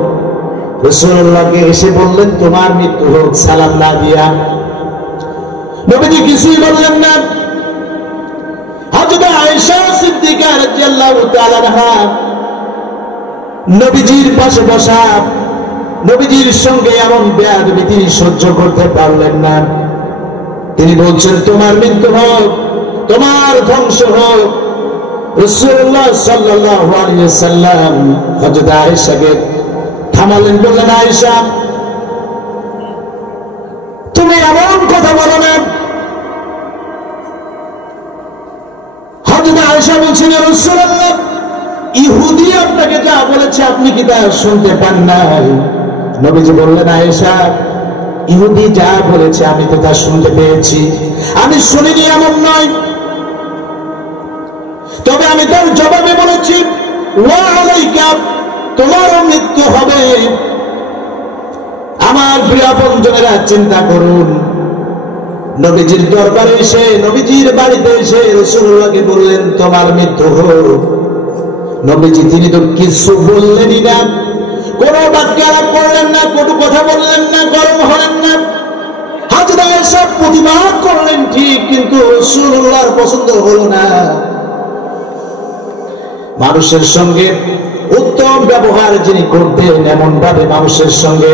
রাসূলুল্লাহকে এসে বললেন তোমার মৃত্যু হোক সালাম না দিয়া। নবীজি কিছুই বললেন না। হযরত আয়েশা সিদ্দিকা রাদিয়াল্লাহু তাআলা আনহা নবীজির পাশে বসা, নবীজির সঙ্গে এমন বেয়াদবি তিনি সহ্য করতে পারলেন না। তিনি বলছেন তোমার মৃত্যু হোক, তোমার ধ্বংস হোক। রাসূলুল্লাহ সাল্লাল্লাহু আলাইহি ওয়াসাল্লাম হযরত আয়েশাকে থামালেন, বললেন আয়েশা তুমি এমন কথা বলো না। হযরত আয়েশা বলছেন রাসূলুল্লাহ ইহুদি আপনাকে যা বলেছে আপনি কি তা শুনতে পান নাই? নবীজি বললেন আয়েশা ইহুদি যা বলেছে আমি তো তা শুনতে পেয়েছি, আমি শুনিনি এমন নয়, তবে আমি তার জবাবে বলেছি ওয়া আলাইকা, তোমারও মৃত্যু হবে। আমার প্রিয় বন্ধুরা চিন্তা করুন, নবীজির দরবারে এসে, নবীজির বাড়িতে এসে রাসূলুল্লাহকে বললেন তোমার মৃত্যু হোক। নবীজি তিনি তো কিছু বললেনই না, কোনো বাক্যালাপ করলেন না, কোনো কথা বললেন না, গরম হলেন না। হযরত আয়েশা প্রতিবাদ করলেন ঠিক, কিন্তু রাসূলুল্লাহর পছন্দ হলো না। মানুষের সঙ্গে উত্তম ব্যবহার যিনি করতেন, এমন ভাবে মানুষের সঙ্গে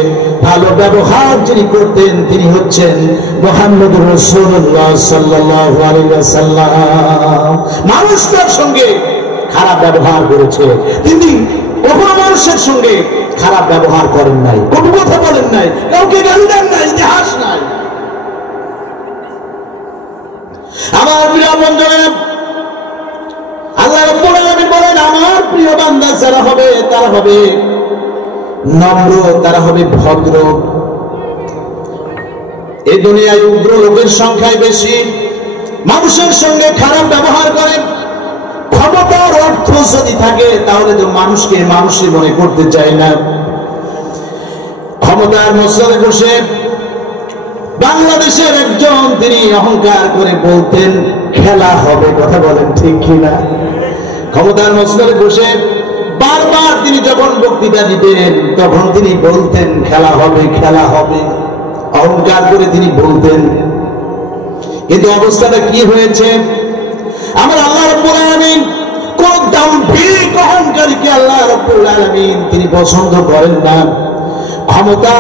ভালো ব্যবহার যিনি করতেন তিনি হচ্ছেন মুহাম্মদুর রাসূলুল্লাহ সাল্লাল্লাহু আলাইহি ওয়াসাল্লাম। মানুষ তার সঙ্গে খারাপ ব্যবহার করেছে, তিনি কখনো মানুষের সঙ্গে খারাপ ব্যবহার করেন নাই, কোনো কথা বলেন নাই, কাউকে গালি দেন নাই, ইতিহাস নাই। আমার প্রিয় বন্ধুরা আল্লাহ রাব্বুল আলামিন বলেন আমার প্রিয় বান্দা যারা হবে তারা হবে নম্র, তারা হবে ভদ্র। এই দুনিয়ায় উগ্র লোকের সংখ্যাই বেশি, মানুষের সঙ্গে খারাপ ব্যবহার করে। ক্ষমতার অর্থ যদি থাকে তাহলে তো মানুষকে মানুষই মনে করতে চায় না। ক্ষমতার মসনদে বসে বাংলাদেশের একজন তিনি অহংকার করে বলতেন খেলা হবে, কথা বলেন ঠিক কিনা? ক্ষমতার মসনদে বসে বারবার তিনি যখন বক্তৃতা দিতেন তখন তিনি বলতেন খেলা হবে, খেলা হবে, অহংকার করে তিনি বলতেন। কিন্তু অবস্থাটা কি হয়েছে? আমার আল্লাহ রাব্বুল আলামিন কোন দাম্ভিক অহংকারীকে আল্লাহ রাব্বুল আলামিন তিনি পছন্দ করেন না। ক্ষমতা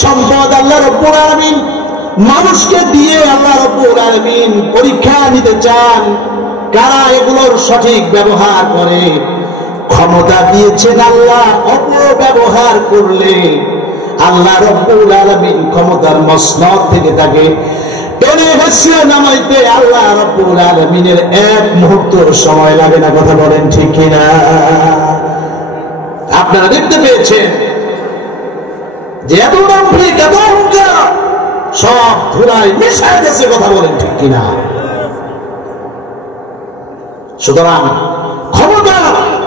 সম্পদ আল্লাহ রাব্বুল আলামিন মানুষকে দিয়ে আল্লাহ রাব্বুল আলামিন পরীক্ষা নিতে চান কারা এগুলোর সঠিক ব্যবহার করে। ক্ষমতা দিয়েছেন আল্লাহ, অপব্যবহার করলে আল্লাহ রাব্বুল আলামিন ক্ষমতার মসনদ থেকে তাকে টেনে হেসে নামাইতে আল্লাহ রাব্বুল আলামিনের 1 মুহূর্ত সময় লাগে না, কথা বলেন ঠিক কিনা? আপনারা দেখতে পেয়েছেন যে এত দাম্ভিক, এত অহংকার সব ধুলায় মিশায় গেছে, কথা বলেন ঠিক কিনা? সুতরাং ক্ষমতা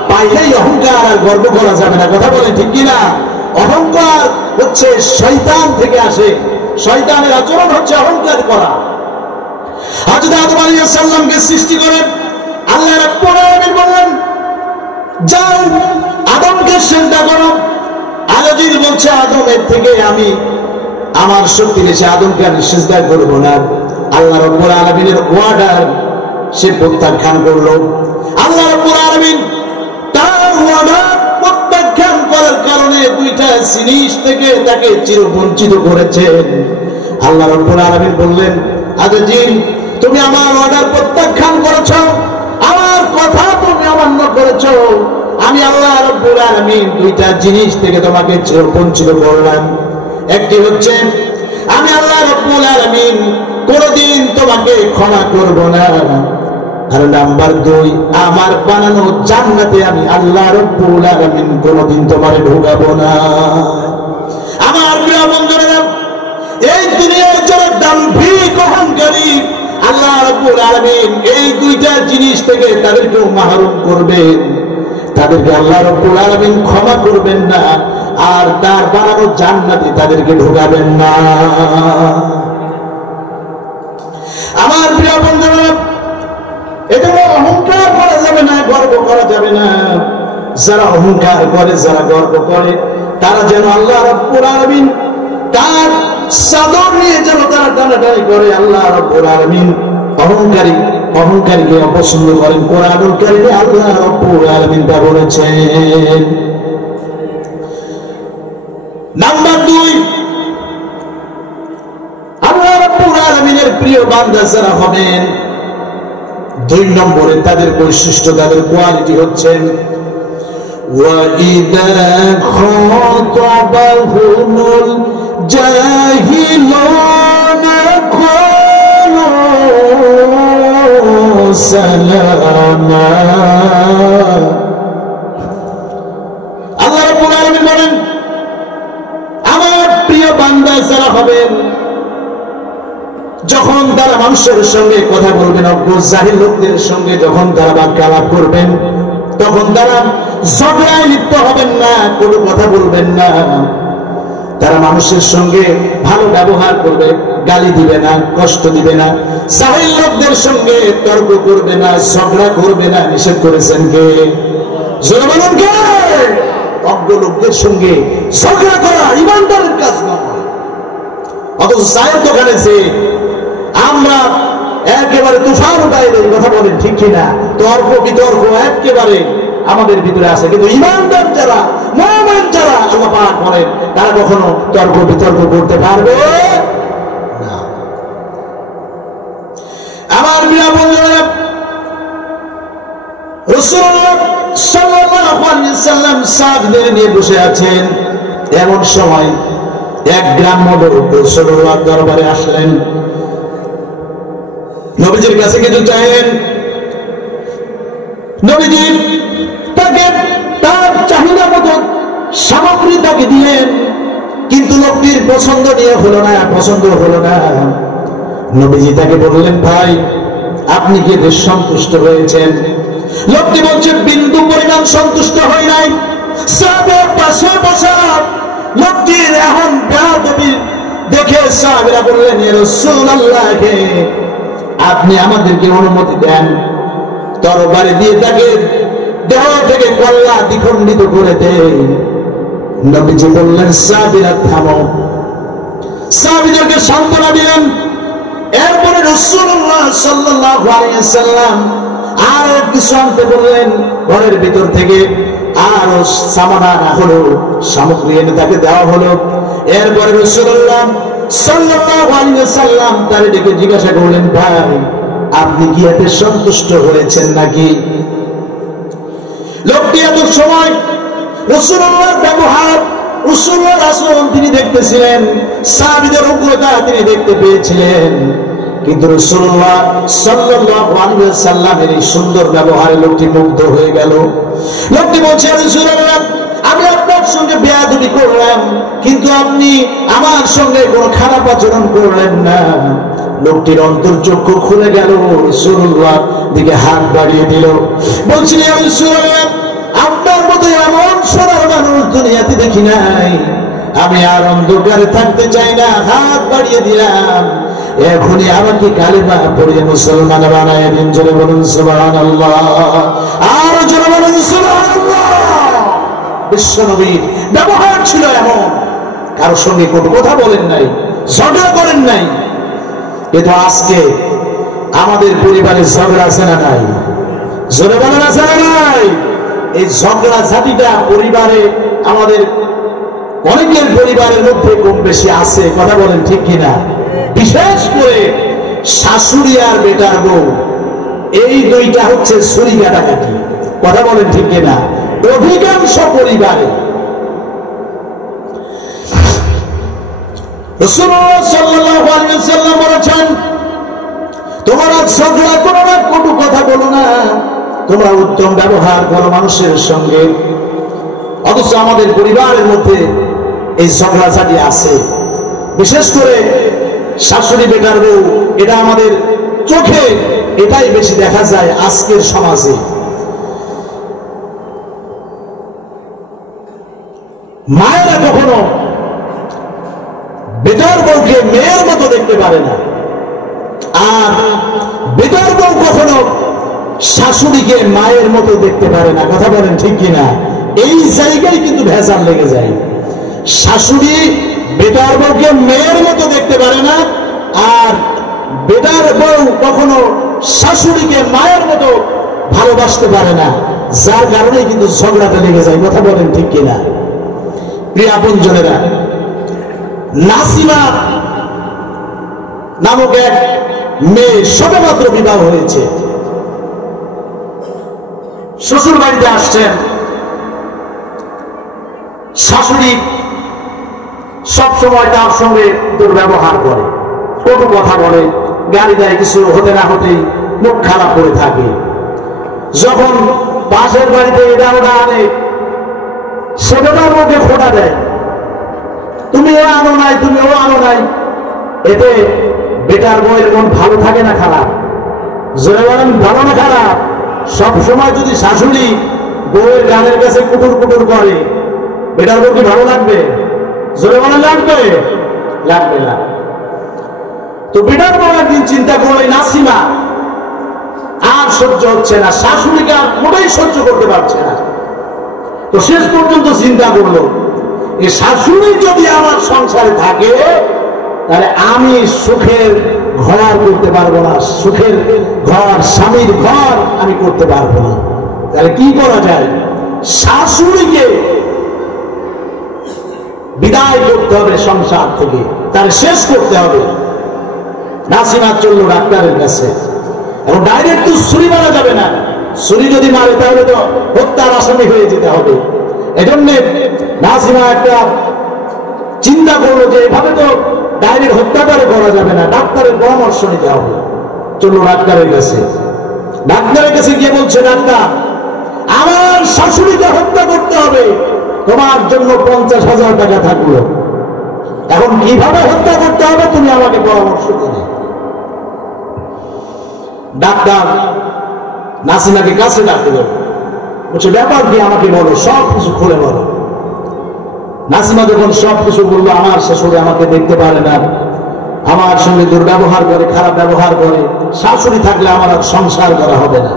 পাইলেই অহংকার আর গর্ব করা যাবে না, কথা বলেন ঠিক কিনা? অহংকার হচ্ছে শয়তান থেকে আসে, শয়তানের আচরণ হচ্ছে অহংকার করা। হযরত আদম আলাইহিস সালামকে সৃষ্টি করে আল্লাহ রাব্বুল আলামিন বললেন যাও আদমকে সিজদা করো। আল্লাহ বলছে আদমের থেকে আমি আমার শক্তি বেশি আদমকে আমি সিজদা করব না। আল্লাহ রাব্বুল আলামিনের ওয়ার্ডার সে প্রত্যাখ্যান করলো। আল্লাহ রাব্বুল আলামিন তার ওয়ার্ডার প্রত্যাখ্যান করার কারণে দুইটা জিনিস থেকে তাকে চিরবঞ্চিত করেছেন। আল্লাহ রাব্বুল আলামিন বললেন, আদে জিন, তুমি আমার অর্ডার প্রত্যাখ্যান করেছো, আমার কথা তুমি অমান্য করেছো, আমি আল্লাহ রাব্বুল আলামিন দুইটা জিনিস থেকে তোমাকে চিরবঞ্চিত করলাম। একটি হচ্ছে আমি আল্লাহ রাব্বুল আলামিন কোনদিন তোমাকে ক্ষমা করব না, আর নাম্বার 2, আমার বানানো জান্নাতে আমি আল্লাহ রাব্বুল আলামিন কোনদিন তোমারে ঢোকাবো না। আমার প্রিয় বন্ধুরা, এই দুনিয়ার যারা দাম্ভিক অহংকারী, আল্লাহ রাব্বুল আলামিন এই দুইটা জিনিস থেকে তাদেরকেও মাহরুম করবেন। তাদেরকে আল্লাহ রাব্বুল আলামিন ক্ষমা করবেন না, আর তার বানানো জান্নাতে তাদেরকে ঢোকাবেন না। আমার প্রিয় বন্ধুরা, এটা অহংকার করা যাবে না, গর্ব করা যাবে না। যারা অহংকার করে, যারা গর্ব করে, তারা যেন আল্লাহ রাব্বুল আলামিন তার চাদর নিয়ে যেন তারা টানাটানি করে। আল্লাহ রাব্বুল আলামিন অহংকারীকে অপছন্দ করেন। কোরআনুল কারীমে আল্লাহ রাব্বুল আলামিন তা বলেছেন। নাম্বার 2, আল্লাহ রাব্বুল আলামিনের প্রিয় বান্দা যারা হবেন, 2 নম্বরে তাদের বৈশিষ্ট্য, তাদের কোয়ালিটি হচ্ছে وَإِذَا خَاطَبَهُمُ الْجَاهِلُونَ قَالُوا سَلَامًا। আল্লাহ রাব্বুল আলামিন বলেন, আমার প্রিয় বান্দা যারা হবেন, যখন তারা মানুষের সঙ্গে কথা বলবেন, অজ্ঞ জাহিল লোকদের সঙ্গে যখন তারা বাক্যালাপ করবেন, তখন তারা ঝগড়ায় লিপ্ত হবেন না, কোনো কথা বলবেন না। তারা মানুষের সঙ্গে ভালো ব্যবহার করবে, গালি দিবে না, কষ্ট দিবে না। জাহিল লোকদের সঙ্গে তর্ক করবে না, ঝগড়া করবে না। নিষেধ করেছেন কে? জোরে বলুন কে? অজ্ঞ লোকদের সঙ্গে ঝগড়া করা ইমানদারের কাজ নয়। অথচ চায়ের দোকানে যে আমরা একেবারে তুফান উঠাই দেই, কথা বলেন ঠিক কিনা? তর্ক বিতর্ক একেবারে আমাদের ভিতরে আছে, কিন্তু ইমানদার যারা, মুমিন যারা, আল্লাহ পাক বলেন তারা কখনো তর্ক বিতর্ক করতে পারবে না। আমার প্রিয় বন্ধুরা, রাসূলুল্লাহ সাল্লাল্লাহু আলাইহি সাল্লাম সাহাবীদের নিয়ে বসে আছেন। এমন সময় এক গ্রাম্য লোক রাসূলুল্লাহর দরবারে আসলেন, নবীজির কাছে কিছু চাইলেন। নবীজি তাকে তার চাহিদা মতো সামগ্রী তাকে দিলেন, কিন্তু লোকটির পছন্দ হলো না। নবীজি তাকে বললেন, ভাই আপনি কি বেশ সন্তুষ্ট হয়েছেন? লোকটি বলছে, বিন্দু পরিমাণ সন্তুষ্ট হই নাই। সাহাবের পাশে বসা লোকটির এখন বেয়াদবি দেখে সাহাবীরা বললেন, ইয়া রাসূলুল্লাহ, আপনি আমাদেরকে অনুমতি দেন, তরবারি দিয়ে তাকে দেহ থেকে কল্লা দ্বিখণ্ডিত করে দেন। নবীজি বললেন, সাহাবীরা থামো। সাহাবীদেরকে সান্ত্বনা দিলেন। এরপরে রাসূলুল্লাহ সাল্লাল্লাহু আলাইহি সাল্লাম আরো কিছু আনতে বললেন। ঘরের ভিতর থেকে আরো সামান আনা হলো, সামগ্রী এনে তাকে দেওয়া হলো। এরপরে রাসূলুল্লাহ সাল্লাল্লাহু আলাইহি সাল্লাম তারে ডেকে জিজ্ঞাসা করলেন, ভাই আপনি কি এতে সন্তুষ্ট হয়েছেন নাকি? লোকটি এত সময় রাসূলুল্লাহর ব্যবহার, রাসূলুল্লাহর আচরণ তিনি দেখতেছিলেন, সাহাবীদের উগ্রতা তিনি দেখতে পেয়েছিলেন, কিন্তু রাসূলুল্লাহ সাল্লাল্লাহু আলাইহি সাল্লামের এই সুন্দর ব্যবহারে লোকটি মুগ্ধ হয়ে গেল। লোকটি বলছে, রাসূলুল্লাহ, আমি আপনার সঙ্গে বেয়াদবি করলাম, কিন্তু আপনি আমার সঙ্গে কোনো খারাপ আচরণ করলেন না। লোকটির অন্তর্চক্ষু খুলে গেল, রাসূলুল্লাহ দিকে হাত বাড়িয়ে দিল, বলছিল, ইয়া রাসূলুল্লাহ, আপনার মতো এমন সোনার মানুষ দুনিয়াতে দেখি নাই, আমি আর অন্ধকারে থাকতে চাই না। হাত বাড়িয়ে দিলাম, এখনই আমাকে কালিমা পড়িয়ে মুসলমান বানায় দিন। জোরে বলুন সুবহানাল্লাহ, আর জোরে বলুন সুবহানাল্লাহ। বিশ্বনবীর ব্যবহার ছিল এমন, কারোর সঙ্গে কোনো কথা বলেন নাই, ঝগড়া করেন নাই। কিন্তু আজকে আমাদের পরিবারে ঝগড়া আছে না নাই? জোরে বলেন আছে না নাই? এই ঝগড়া ঝাঁটিটা পরিবারে আমাদের অনেকের পরিবারের মধ্যে কম বেশি আছে, কথা বলেন ঠিক কিনা? বিশেষ করে শাশুড়ি আর বেটার বউ, এই দুইটা হচ্ছে ছুরি কাটাকাটি, কথা বলেন ঠিক কিনা? অধিকাংশ পরিবারে রাসূলুল্লাহ সাল্লাল্লাহু আলাইহি ওয়াসাল্লাম বলেছেন, তোমরা ঝগড়া করো না, কটু কথা বলো না, তোমরা উত্তম ব্যবহার করো মানুষের সঙ্গে। অথচ আমাদের পরিবারের মধ্যে এই ঝগড়াঝাটি আছে, বিশেষ করে শাশুড়ি বেটার বউ, এটা আমাদের চোখে এটাই বেশি দেখা যায় আজকের সমাজে। মায়েরা কখনো বেটার বউকে মেয়ের মতো দেখতে পারে না, আর বেটার বউ কখনো শাশুড়িকে মায়ের মতো দেখতে পারে না, কথা বলেন ঠিক কিনা? এই জায়গায় কিন্তু ভেজাল লেগে যায়। শাশুড়ি বেটার বউকে মেয়ের মতো দেখতে পারে না, আর বেটার বউ কখনো শাশুড়িকে মায়ের মতো ভালোবাসতে পারে না, যার কারণে কিন্তু ঝগড়াটা লেগে যায়, কথা বলেন ঠিক কিনা? প্রিয় আপনজনেরা, নাসিমা নামক এক মেয়ে সবেমাত্র বিবাহ হয়েছে, শ্বশুর বাড়িতে আসছেন। শাশুড়ি সবসময় তার সঙ্গে দুর্ব্যবহার করে, কটু কথা বলে, গালি দেয়, কিছু হতে না হতেই মুখ খারাপ করে থাকে। যখন পাশের বাড়িতে এটা ওটা আনে, সেটার মুখে খোঁটা দেয়, তুমি এ আনো নাই, তুমি ও আনো নাই। এতে বেটার বউয়ের মন ভালো থাকে না খারাপ? জোরে বলেন, ভালো না খারাপ? সব সময় যদি শাশুড়ি বউয়ের গানের কাছে কুটুর কুটুর করে, বেটার বউ কি ভালো লাগবে? জোরে বলেন, লাগবে? লাগবে না। তো বেটার বউ একদিন চিন্তা করলে, নাসিমা আর সহ্য হচ্ছে না, শাশুড়িকে আর মোটেই সহ্য করতে পারছে না। তো শেষ পর্যন্ত চিন্তা করলো, এই শাশুড়ি যদি আমার সংসারে থাকে, তাহলে আমি সুখের ঘর করতে পারবো না, সুখের ঘর, স্বামীর ঘর আমি করতে পারবো না। তাহলে কি করা যায়? শাশুড়িকে বিদায় করতে হবে সংসার থেকে, তার শেষ করতে হবে। নাসিমা চললো ডাক্তারের কাছে। এবং ডাইরেক্ট তো ছুরি মারা যাবে না, ছুরি যদি মারে তাহলে তো হত্যার আসামি হয়ে যেতে হবে। এজন্য নাসিমা একটা চিন্তা করলো যে এভাবে তো ডাইরেক্ট হত্যা করে করা যাবে না, ডাক্তারের পরামর্শ নিতে হবে। চললো ডাক্তারের কাছে। ডাক্তারের কাছে গিয়ে বলছে, ডাক্তার, আমার শাশুড়িকে হত্যা করতে হবে, তোমার জন্য 50,000 টাকা থাকলো। এখন কিভাবে হত্যা করতে হবে তুমি আমাকে পরামর্শ দিলে। ডাক্তার নাসিমাকে কাছে ডাকলো, বলছে, ব্যাপার কি আমাকে বলো, সব কিছু খুলে বলো। নাসিমা যখন সব কিছু বললো, আমার শাশুড়ি আমাকে দেখতে পারে না, আমার সঙ্গে দুর্ব্যবহার করে, খারাপ ব্যবহার করে, শাশুড়ি থাকলে আমার আর সংসার করা হবে না।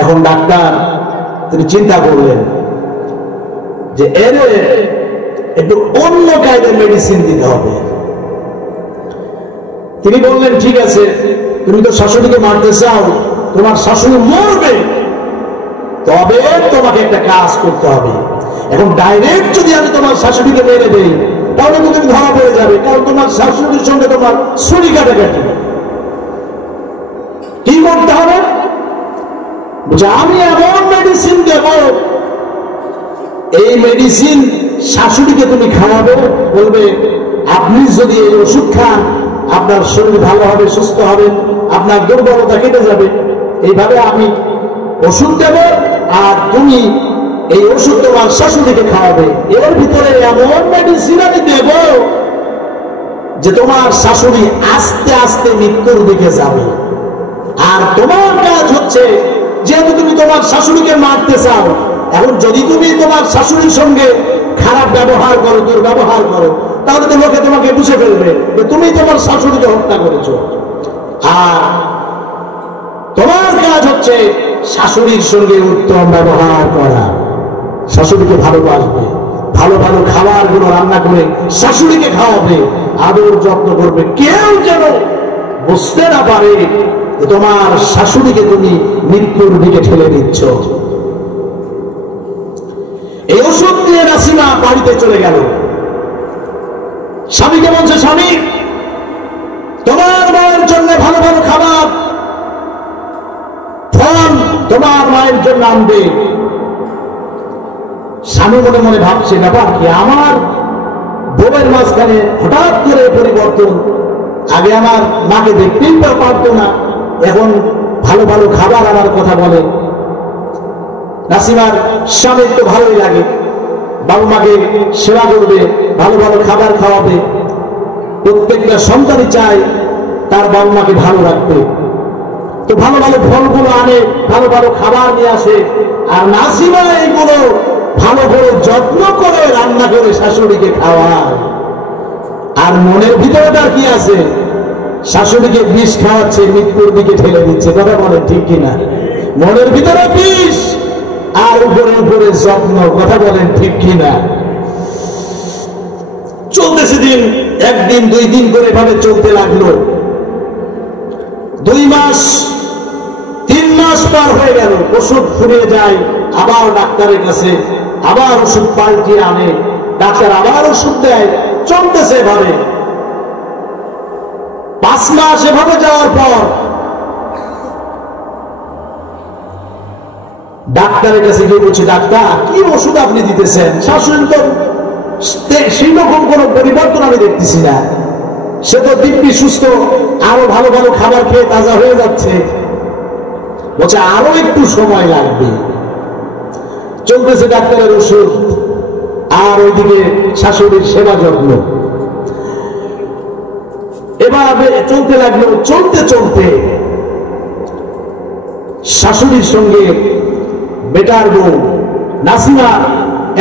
এখন ডাক্তার তিনি চিন্তা করলেন যে এর একটু অন্য কায়দায় মেডিসিন দিতে হবে। তিনি বললেন, ঠিক আছে, তুমি তো শাশুড়িকে মারতে চাও, তোমার শাশুড়ি মরবে, তবে তোমাকে একটা কাজ করতে হবে। এখন ডাইরেক্ট যদি আমি তোমার শাশুড়িকে মেরে দেই, তাহলে তো তুমি ধরা পড়ে যাবে, কারণ তোমার শাশুড়ির সঙ্গে তোমার ছুরি কাটাকাটি। কি করতে হবে? বলছে, আমি এমন মেডিসিন দেব, এই মেডিসিন শাশুড়িকে তুমি খাওয়াবে, বলবে আপনি যদি এই ওষুধ খান আপনার শরীর ভালো হবে, সুস্থ হবে, আপনার দুর্বলতা কেটে যাবে। এইভাবে আমি ওষুধ দেব, আর তুমি এই ওষুধ তোমার শাশুড়িকে খাওয়াবে। এর ভিতরে এমন মেডিসিন আমি দেব যে তোমার শাশুড়ি আস্তে আস্তে মৃত্যুর দিকে যাবে। আর তোমার কাজ হচ্ছে, যেহেতু তুমি তোমার শাশুড়িকে মারতে চাও, এখন যদি তুমি তোমার শাশুড়ির সঙ্গে খারাপ ব্যবহার করো, দুর্ব্যবহার করো, তাহলে তো লোকে তোমাকে বুঝে ফেলবে যে তুমি তোমার শাশুড়িকে হত্যা করেছো। আর তোমার কাজ হচ্ছে শাশুড়ির সঙ্গে উত্তম ব্যবহার করা, শাশুড়িকে ভালোবাসবে, ভালো ভালো খাবারগুলো রান্না করে শাশুড়িকে খাওয়াবে, আদর যত্ন করবে, কেউ যেন বুঝতে না পারে যে তোমার শাশুড়িকে তুমি মৃত্যুর দিকে ঠেলে দিচ্ছ। এই ওষুধ নিয়ে নাসিমা বাড়িতে চলে গেল। স্বামীকে বলছে, স্বামী তোমার মায়ের জন্য ভালো ভালো খাবার ফল তোমার মায়ের জন্য আনবে। স্বামী মনে মনে ভাবছে, ব্যাপার কি, আমার বউয়ের মাঝখানে হঠাৎ করে পরিবর্তন, আগে আমার মাকে দেখতেই পারতো না, এখন ভালো ভালো খাবার আমার কথা বলে। নাসিমার স্বামীর তো ভালোই লাগে, বাবু মাকে সেবা করবে, ভালো ভালো খাবার খাওয়াবে। প্রত্যেকটা সন্তানই চায় তার বাবু মাকে ভালো রাখবে, তো ভালো ভালো ফলগুলো আনে, ভালো ভালো খাবার নিয়ে আসে, আর নাসিমা এইগুলো ভালো করে যত্ন করে রান্না করে শাশুড়িকে খাওয়ায়। আর মনের ভিতরে তার কি আছে, শাশুড়িকে বিষ খাওয়াচ্ছে, মৃত্যুর দিকে ঠেলে দিচ্ছে। কথা বলেন ঠিক কিনা? মনের ভিতরে বিষ আর উপরে উপরে যত্ন। কথা বলেন ঠিক কিনা? চলতেছে দিন, একদিন দুই দিন করে এভাবে চলতে লাগলো। 2 মাস 3 মাস পার হয়ে গেল, ওষুধ ফুরিয়ে যায়, আবার ডাক্তারের কাছে, আবার ওষুধ পাল্টিয়ে আনে, ডাক্তার আবার ওষুধ দেয়, চলতেছে এভাবে। 5 মাস এভাবে যাওয়ার পর ডাক্তারের কাছে গিয়ে বলছে, ডাক্তার কি ওষুধ আপনি দিতেছেন? শাশুড়ি তো সেই রকম কোন পরিবর্তন আমি দেখতেছি না, সে তো দিব্যি সুস্থ, আরো ভালো ভালো খাবার খেয়ে তাজা হয়ে যাচ্ছে। বলছে আরো একটু সময় লাগবে। চলতেছে ডাক্তারের ওষুধ, আর ওইদিকে শাশুড়ির সেবা যত্ন। এভাবে চলতে লাগলো। চলতে চলতে শাশুড়ির সঙ্গে বেটার বউ নাসিমা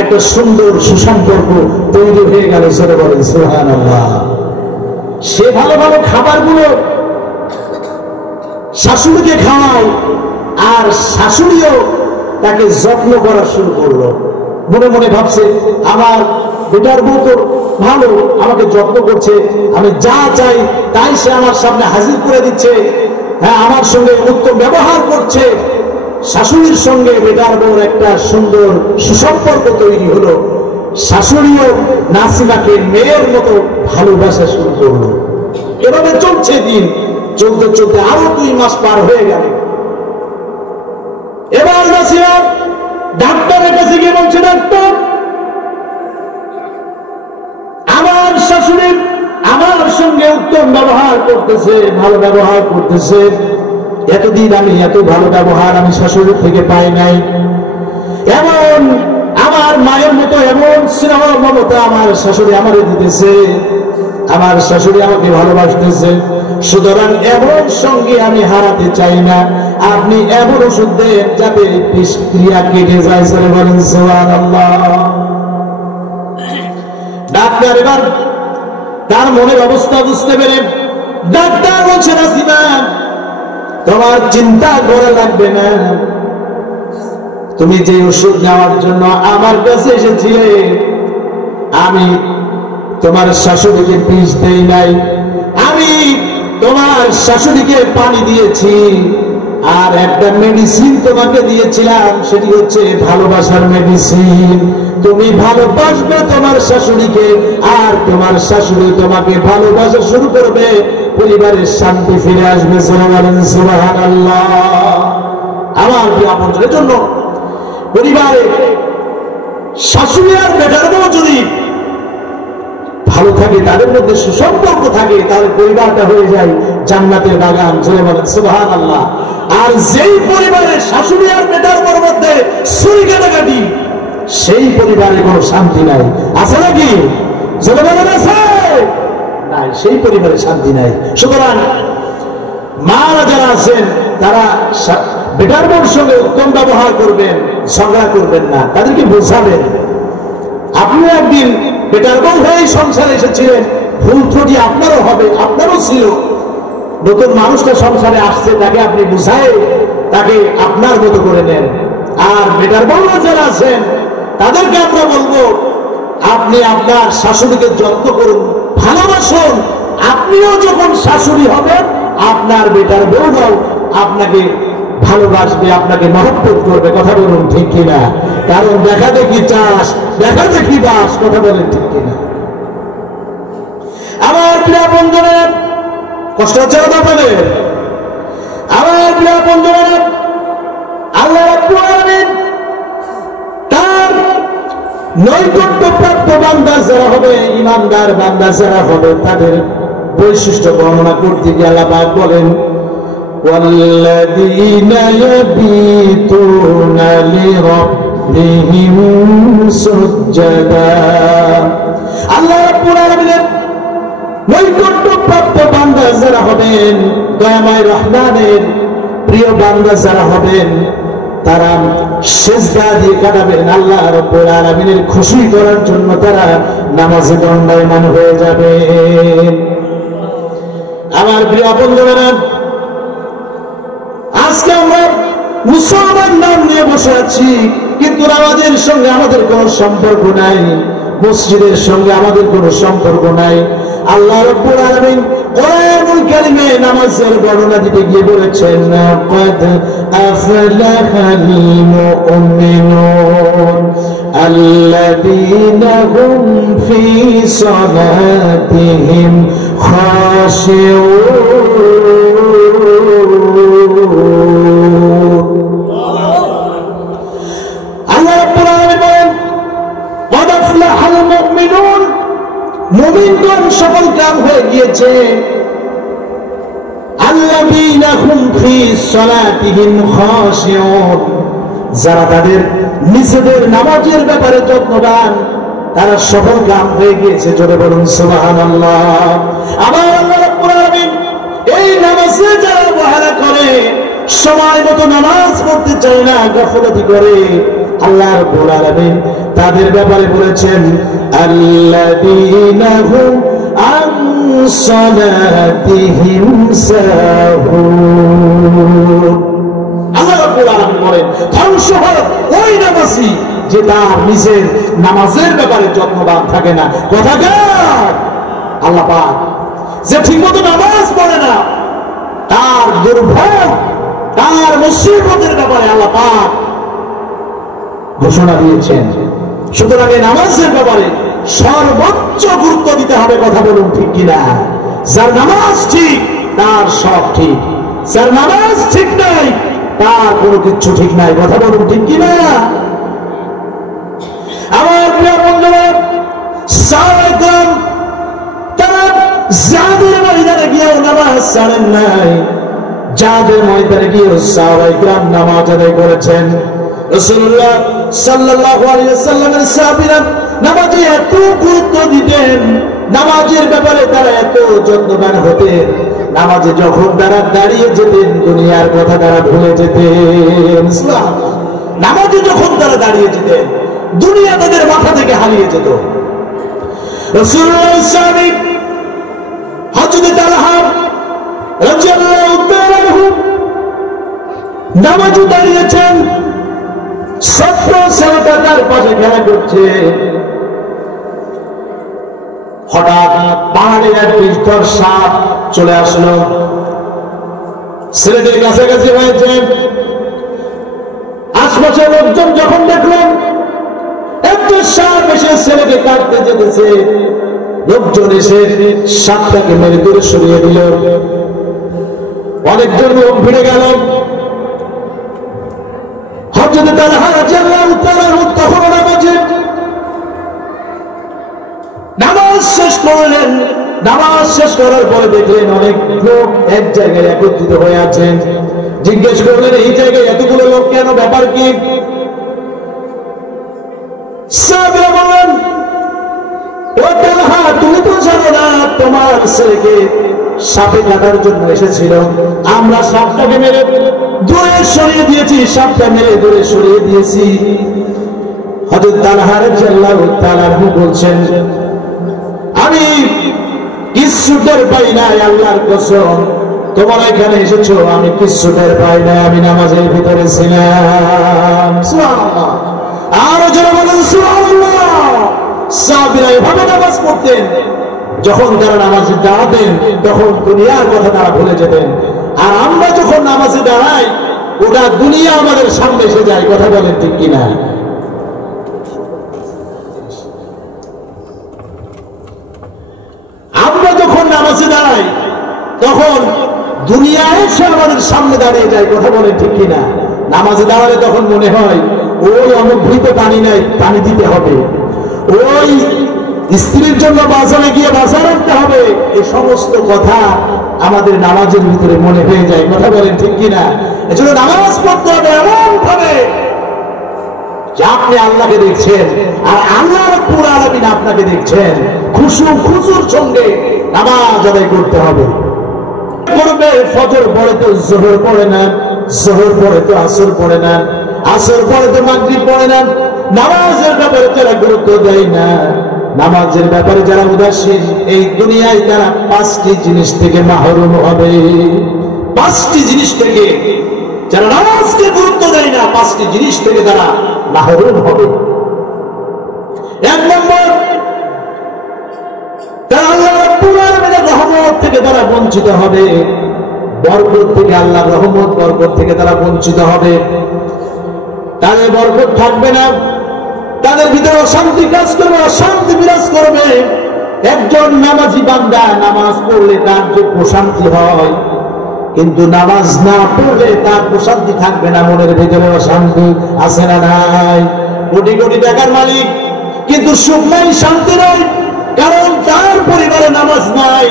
একটা সুন্দর সুসম্পর্ক তৈরি হয়ে গেল। সেটা বলেন সুবহানাল্লাহ। সে ভালো ভালো খাবারগুলো শাশুড়িকে খাওয়ায়, আর শাশুড়িও তাকে যত্ন করা শুরু করলো। মনে মনে ভাবছে, আমার বেটার বউ তো ভালো, আমাকে যত্ন করছে, আমি যা চাই তাই সে আমার সামনে হাজির করে দিচ্ছে, হ্যাঁ আমার সঙ্গে উত্তম ব্যবহার করছে। শাশুড়ির সঙ্গে বেটার বউর একটা সুন্দর সুসম্পর্ক তৈরি হলো। শাশুড়িও নাসিমাকে মেয়ের মতো ভালোবাসা শুরু করলো। এভাবে চলছে দিন, চলতে চলতে আরো 2 মাস পার হয়ে গেল। এবার নাসিমা ডাক্তারের কাছে গিয়ে বলছে, ডাক্তার আমার শাশুড়ি আমার সঙ্গে উত্তম ব্যবহার করতেছে, ভালো ব্যবহার করতেছে, এতদিন আমি এত ভালো ব্যবহার আমি শাশুড়ির থেকে পাই নাই। এমন আমার মায়ের মতো এমন স্নেহ মমতা আমার শাশুড়ি আমারে দিতেছে, আমার শাশুড়ি আমাকে ভালোবাসতেছে, সুতরাং এমন সঙ্গে আমি হারাতে চাই না। আপনি এমন ওষুধ দেন যাতে বিষক্রিয়া কেটে যায়। বলেন সুবহানাল্লাহ। ডাক্তার এবার তার মনের অবস্থা বুঝতে পেরে ডাক্তার বলছে, নাসিমা তোমার চিন্তা করা লাগবে না, তুমি যে ওষুধ নেওয়ার জন্য আমার কাছে এসেছিলে, আমি তোমার শাশুড়িকে বিষ দেই নাই, আমি তোমার শাশুড়িকে পানি দিয়েছি, আর একটা মেডিসিন তোমাকে দিয়েছিলাম, সেটি হচ্ছে ভালোবাসার মেডিসিন। তুমি ভালোবাসবে তোমার শাশুড়িকে, আর তোমার শাশুড়ি তোমাকে ভালোবাসা শুরু করবে, পরিবারের শান্তি ফিরে আসবে। সুবহানাল্লাহ। আমার প্রিয় জন্য পরিবারে শাশুড়ি আর বেটার বউ যদি ভালো থাকে, তাদের মধ্যে সুসম্পর্ক থাকে, তাদের পরিবারটা হয়ে যায় জান্নাতের বাগান। জোরে বলেন সুবহানাল্লাহ। আর যেই পরিবারে শাশুড়ি আর বেটার বউর মধ্যে ছুরি কাটাকাটি, সেই পরিবারে কোনো শান্তি নাই। আছে নাকি? জোরে বলেন আছে নাই? সেই পরিবারে শান্তি নাই। সুতরাং মারা যারা আছেন তারা বেটার বউর সঙ্গে উত্তম ব্যবহার করবেন, ঝগড়া করবেন না, তাদেরকে বোঝাবেন। আপনি একদিন বেটার বউ হয়ে সংসারে এসেছিলেন, ভুল ত্রুটি আপনারও হবে, আপনারও ছিল। নতুন মানুষটা সংসারে আসছে, তাকে আপনি বুঝায় তাকে আপনার মতো করে নেন। আর বেটার বউরা যারা আছেন তাদেরকে আমরা বলবো, আপনি আপনার শাশুড়িকে যত্ন করুন, ভালোবাসুন। আপনিও যখন শাশুড়ি হবেন, আপনার বেটার বউরাও আপনাকে ভালোবাসবে, আপনাকে মহব্বত করবে। কথা বলুন ঠিক কিনা? কারণ দেখা দেখি চাষ, দেখা দেখি বাস। কথা বলেন ঠিক কিনা? আমার প্রিয় বন্ধুরা, কষ্ট হচ্ছে না আপনাদের? আমার প্রিয় বন্ধুরা, আল্লাহ রাব্বুল আলামিন তার নৈকট্যপ্রাপ্ত বান্দা যারা হবে, ইমানদার বান্দা যারা হবে, তাদের বৈশিষ্ট্য বর্ণনা করতে গিয়ে আল্লাহ পাক বলেন, ওয়াল্লাযীনা ইয়াবীতুনা লিরাব্বিহিম সুজদা। আল্লাহ রাব্বুল আলামিনের নৈকট্যপ্রাপ্ত বান্দা যারা হবেন, দয়াময় রহমানের প্রিয় বান্দা যারা হবেন, তারা সিজদা দিয়ে কাটাবেন। আল্লাহ রাব্বুল আলামিনের খুশি করার জন্য তারা নামাজে দণ্ডায়মান হয়ে যাবে। আমার প্রিয় বন্ধুরা, আজকে আমরা মুসলমান নাম নিয়ে বসে আছি, কিন্তু নামাজের সঙ্গে আমাদের কোনো সম্পর্ক নাই, মসজিদের সঙ্গে আমাদের কোনো সম্পর্ক নাই। আল্লাহ রাব্বুল আলামিন কোরআনুল কারীমে নামাজের বর্ণনা দিতে গিয়ে বলেছেন, ক্বাদ আফলাহাল মুমিনুন আল্লাযীনা হুম ফী সালাতিহিম খাশিউন। আল্লাহ রাব্বুল আলামিন বলেন, ক্বাদ আফলাহাল মুমিনুন, মুমিনগণ সফল কাম হয়ে গিয়েছে। আল্লাযীনা হুম ফী সালাতিহিম খাশিউন, যারা তাদের নিজেদের নামাজের ব্যাপারে যত্নবান, তারা সফল কাম হয়ে গিয়েছে। জোরে বলুন সুবহানাল্লাহ। আবার আল্লাহ রাব্বুল আলামিন এই নামাজে যারা অবহেলা করে, সময় মতো নামাজ পড়তে চায় না, গাফলতি করে, আল্লাহ রাব্বুল আলামিন তাদের ব্যাপারে বলেছেন, আল্লাযীনা হুম আন সালাতিহিম সাহুন। আল্লাহ রাব্বুল আলামিন বলেন, ধ্বংস হয় ওই নামাজি যে তার নিজের নামাজের ব্যাপারে যত্নবান থাকে না। কথা কার? আল্লাহ পাক। যে ঠিকমতো নামাজ পড়ে না, তার দুর্ভোগ, তার মুসিবতের ব্যাপারে আল্লাহ পাক ঘোষণা দিয়েছেন। সুতরাং এই নামাজের ব্যাপারে সর্বোচ্চ গুরুত্ব দিতে হবে। কথা বলুন ঠিক কিনা? যার নামাজ ঠিক, তার সব ঠিক। যার নামাজ ঠিক নাই, তার কোনো কিছু ঠিক নাই। কথা বলুন ঠিক কিনা? আমার প্রিয় বন্ধুরা, সাহাবায়ে কেরাম তারা যাদের ময়দানে গিয়েও নামাজ ছাড়েন নাই, যাদের ময়দানে গিয়েও সাহাবায়ে কেরাম নামাজ আদায় করেছেন। রাসূলুল্লাহ সাল্লাল্লাহু আলাইহি ওয়াসাল্লামের সাহাবীরা নামাজে এত গুরুত্ব দিতেন, নামাজের ব্যাপারে তারা এত যত্নবান হতেন, নামাজে যখন তারা দাঁড়িয়ে যেতেন, দুনিয়ার কথা তারা ভুলে যেতেন। সুবহানাল্লাহ। নামাজে যখন তারা দাঁড়িয়ে যেতেন, দুনিয়া তাদের মাথা থেকে হারিয়ে যেত। রাসূলুল্লাহ সাহাবী হযরত তালহা রাদিয়াল্লাহু তাআলা আনহু নামাজে দাঁড়িয়েছেন, ছোট্ট ছেলেটা তার পাশে খেলা করছে। হঠাৎ পাহাড়ের এক বিষধর সাপ চলে আসলো, ছেলেটির কাছাকাছি হয়েছে। আশপাশের লোকজন যখন দেখলেন একটা সাপ এসে ছেলেকে কাটতে যেতেছে, লোকজন এসে সাপটাকে মেরে দূরে সরিয়ে দিল। অনেকজন লোক ভিড়ে গেল। হযরত তালহা রাদিয়াল্লাহু তাআলা তখন নামাজ শেষ করলেন। নামাজ শেষ করার পরে দেখলেন অনেক লোক এক জায়গায় একত্রিত হয়ে আছেন। জিজ্ঞেস করলেন, এই জায়গায় এতগুলো লোক কেন, ব্যাপার কি? সাহাবীরা বললেন, ও তালহা, তুমি তো জানো না তোমার ছেলেকে সাপে কাটার জন্য এসেছিল, আমরা সাপটাকে মেরে দূরে সরিয়ে দিয়েছি, সাপটা মেরে দূরে সরিয়ে দিয়েছি। হযরত তালহা রাদিয়াল্লাহু তাআলা আনহু বলছেন, আমি কিচ্ছু টের পাই নাই, আল্লাহর কসম তোমরা এখানে এসেছো, আমি কিচ্ছু টের পাই নাই, আমি নামাজের ভিতরে ছিলাম। সুবহানাল্লাহ। আরো জোরে বলুন সুবহানাল্লাহ। সাহাবীরা এভাবে নামাজ পড়তেন, যখন তারা নামাজে দাঁড়াতেন তখন দুনিয়ার কথা তারা ভুলে যেতেন। আর আমরা যখন নামাজে দাঁড়াই ওটা দুনিয়া আমাদের সামনে এসে যায়। কথা বলেন ঠিক কিনা? আমরা যখন নামাজে দাঁড়াই তখন দুনিয়া এসে আমাদের সামনে দাঁড়িয়ে যায়। কথা বলেন ঠিক কিনা? নামাজে দাঁড়ালে তখন মনে হয় ওই অমুক ভূতে পানি নাই, পানি দিতে হবে, ওই স্ত্রীর জন্য বাজারে গিয়ে বাজার আনতে হবে। এই সমস্ত কথা আমাদের নামাজের ভিতরে মনে হয়ে যায়। কথা বলেন ঠিক কিনা? এজন্য নামাজ পড়তে হবে এমন ভাবে যে আপনি আল্লাহকে দেখছেন আর আল্লাহ রাব্বুল আলামিন আপনাকে দেখছেন। খুশুর সঙ্গে নামাজ আদায় করতে হবে। করবে ফজর পড়ে তো যোহর পড়ে না, যোহর পড়ে তো আসর পড়ে না, আসর পড়ে তো মাগরিব পড়ে না। নামাজের ব্যাপারে যারা গুরুত্ব দেয় না, নামাজের ব্যাপারে যারা উদাসীন, এই দুনিয়ায় তারা 5টি জিনিস থেকে মাহরুম হবে। 5টি জিনিস থেকে যারা নামাজকে গুরুত্ব দেয় না, 5টি জিনিস থেকে তারা মাহরুম হবে। 1 নম্বর, তারা আল্লাহ রাব্বুল আলামিনের রহমত থেকে তারা বঞ্চিত হবে। বরকত থেকে, আল্লাহর রহমত বরকত থেকে তারা বঞ্চিত হবে। তাদের বরকত থাকবে না, তাদের ভিতরে অশান্তি কাজ করবে, অশান্তি বিরাজ করবে। একজন নামাজি বান্দা নামাজ পড়লে তার যে প্রশান্তি হয়, কিন্তু নামাজ না পড়লে তার প্রশান্তি থাকবে না, মনের ভিতরে অশান্তি আছে না নাই? কোটি কোটি টাকার মালিক কিন্তু সুখ নাই, শান্তি নাই, কারণ তার পরিবারে নামাজ নাই।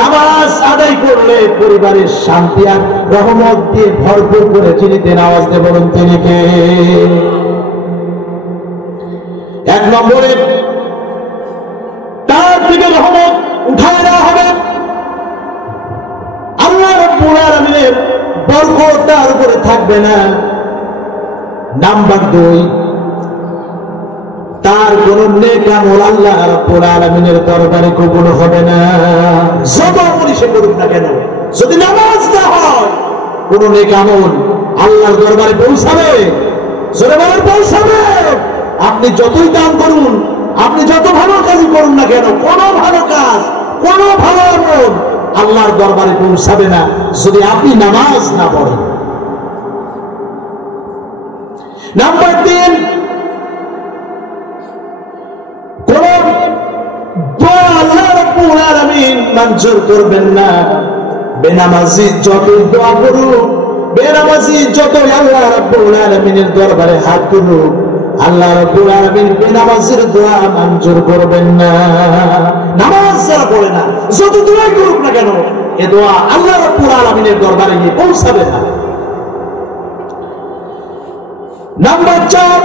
নামাজ আদায় করলে পরিবারের শান্তি আর রহমত দিয়ে ভরপুর করে চিনিতে নামাজ দিয়ে বলুন তিনি কে? 1 নম্বরে তার থেকে রহমত উঠায় দেওয়া হবে। আল্লাহ রাব্বুল আলামিনের বরকত তার উপরে থাকবে না। নাম্বার 2, তার কোন নেক আমল আল্লাহ রাব্বুল আলামিনের দরবারে কবুল হবে না। যত আমলই সে করুক না কেন, যদি নামাজ না হয়, কোন নেক আমল আল্লাহর দরবারে পৌঁছাবে? জোরে বলেন পৌঁছাবে? আপনি যতই দান করুন, আপনি যত ভালো কাজ করুন না কেন, কোন ভালো কাজ, কোন ভালো আমল আল্লাহর দরবারে পৌঁছাবে না যদি আপনি নামাজ না পড়েন। নাম্বার 3, কোন দোয়া আল্লাহ রাব্বুল আলামিন মঞ্জুর করবেন না। বেনামাজি যত দোয়া করুক, বেনামাজি যত আল্লাহ রাব্বুল আলামিনের দরবারে হাত তুলুক, আল্লাহ রাব্বুল আলামিন বেনামাজির দোয়া মঞ্জুর করবেন না। নামাজ যারা পড়ে না, যত দোয়াই করুক না কেন, এ দোয়া আল্লাহ রাব্বুল আলামিনের দরবারে গিয়ে পৌঁছাবে না। নাম্বার 4,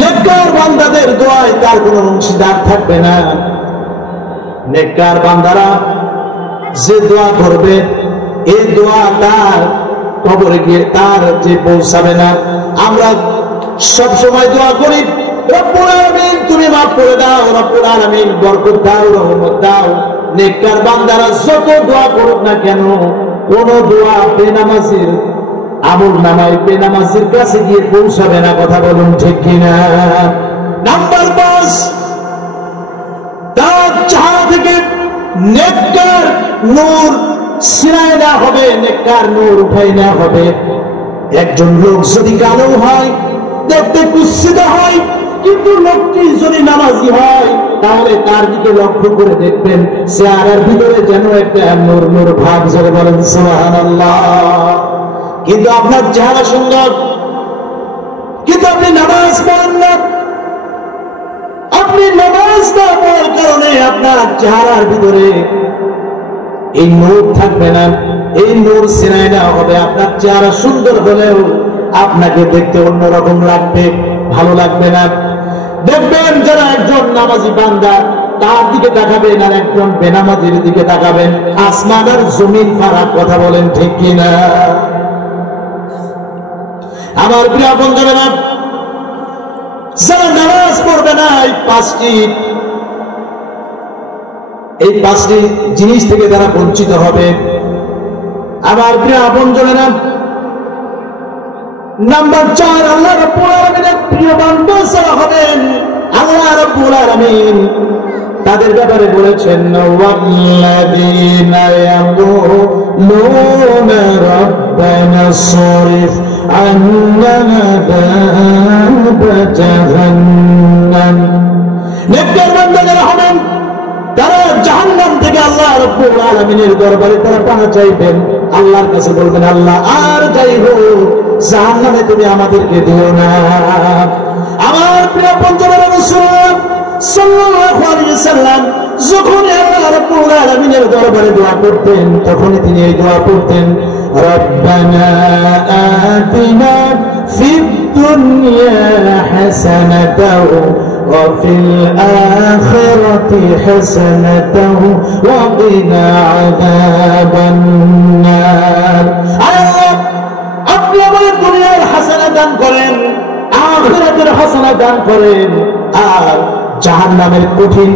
নেককার বান্দাদের দোয়ায় তার কোনো অংশীদার থাকবে না। নেককার বান্দারা যে দোয়া করবে, এই দোয়া তার কবরে গিয়ে তার যে পৌঁছাবে না। আমরা সব সময় দোয়া করি, রব্বুল আলামিন তুমি মাফ করে দাও, রব্বুল আলামিন বরকত দাও, রহমত দাও। নেককার বান্দারা যত দোয়া করুক না কেন, কোন দোয়া বেনামাজির আমল নামায় বেনামাজির কাছে গিয়ে পৌঁছাবে না। কথা বলুন ঠিক কিনা? নাম্বার 5, তার চেহারা থেকে নেককার নূর ছিনায় না হবে, নেককার নূর উঠাই না হবে। একজন লোক যদি কালো হয়, দেখতে কুৎসিত হয়, কিন্তু লোকটি যদি নামাজি হয়, তাহলে তার দিকে লক্ষ্য করে দেখবেন চেহারার ভিতরে যেন একটা নূর নূর ভাব। জোরে বলেন সুবহানাল্লাহ। কিন্তু আপনার চেহারা সুন্দর, কিন্তু আপনি নামাজ পড়েন না। আপনি নামাজ না পড়ার কারণে আপনার চেহারার ভিতরে এই নূর থাকবে না, এই নূর ছিনায় না হবে। আপনার চেহারা সুন্দর হলেও আপনাকে দেখতে অন্যরকম লাগবে, ভালো লাগবে না। দেখবেন যারা একজন নামাজি বান্দা তার দিকে তাকাবেন আর একজন বেনামাজির দিকে তাকাবেন, আসমান আর জমিন ফারাক। কথা বলেন ঠিক কিনা? আমার প্রিয় বন্ধুরা, যারা নামাজ পড়বে না, এই পাঁচটি জিনিস থেকে তারা বঞ্চিত হবে। আমার প্রিয় বন্ধুরা, নাম্বার 4, আল্লাহ রাব্বুল আলামিনের প্রিয় বান্দা যারা হবেন, আল্লাহ রাব্বুল আলামিন তাদের ব্যাপারে বলেছেন, ওয়াল্লাযীনা ইয়াকুলুনা রাব্বানা সরিফ আন্না আযাব জাহান্নাম। নেককার বান্দা যারা হবেন তারা জাহান্নাম থেকে আল্লাহ রাব্বুল আলামিনের দরবারে তারা পানা চাইবেন, আল্লাহর কাছে বলবেন, আল্লাহ আর যাই হোক জাহান্নামে তুমি আমাদেরকে দিও না। আমার প্রিয় পঞ্চমের রাসূল সাল্লাল্লাহু আলাইহি সাল্লাম যখন আল্লাহ রাব্বুল আলামিনের দরবারে দোয়া করতেন, তখন তিনি এই দোয়া করতেন, রব্বানা আতিনা ফিদ দুনিয়া হাসানাতাও ওয়া ফিল আখিরাতি হাসানাতাও ওয়া কিনা আযাবান নার। আল্লাহ আপনি আমাদের দুনিয়ার হাসানা দান করেন, আখিরাতের হাসানা দান করেন, আর জাহান্নামের কঠিন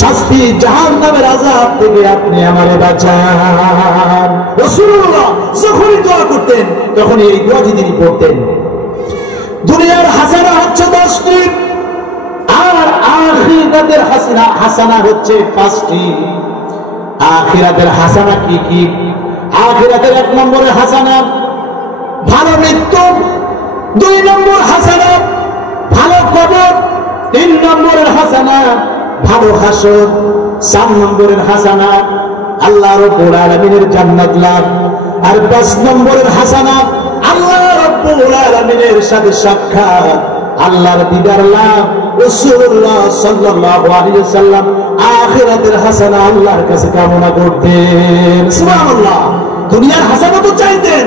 শাস্তি, জাহান্নামের আযাব থেকে আপনি আমারে বাঁচান। রাসূলুল্লাহ যখনই দোয়া করতেন তখনই এই দোয়াটি তিনি পড়তেন। দুনিয়ার হাসানা হচ্ছে 10টি, আর আখিরাতের হাসানা হচ্ছে 5টি। আখিরাতের হাসানা কি কি? আখিরাতের 1 নম্বরের হাসানা ভালো মৃত্যু, 2 নম্বর হাসানা ভালো কবর, 3 নম্বরের হাসানা ভালো হাসর, 4 নম্বরের হাসানা আল্লাহ রাব্বুল আলামিনের জান্নাত লাভ, আর 5 নম্বরের হাসানা আল্লাহ রাব্বুল আলামিনের সাথে সাক্ষাৎ, আল্লাহর দিদার লাভ। রাসূলুল্লাহ সাল্লাল্লাহু আলাইহি ওয়াসাল্লাম আখিরাতের হাসানা আল্লাহর কাছে কামনা করতেন। সুবহানাল্লাহ, দুনিয়ার হাসানা তো চাইতেন,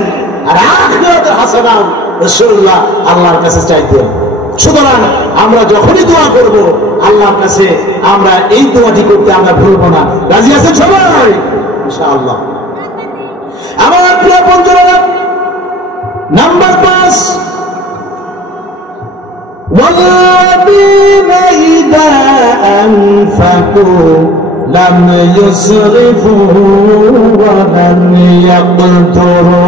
আর আখিরাতের হাসানা রাসূলুল্লাহ আল্লাহর কাছে চাইতেন। সুতরাং আমরা যখনই দোয়া করব আল্লাহর কাছে আমরা এই দোয়াটি করতে আমরা ভুলবো না। রাজি আছেন সবাই? ইনশাআল্লাহ। আমার প্রিয় বন্ধুরা, নাম্বার 5, ওয়াল্লাযীনা ইযা আনফাকু লাম ইউসরিফু ওয়া লাম ইয়াকতুরু।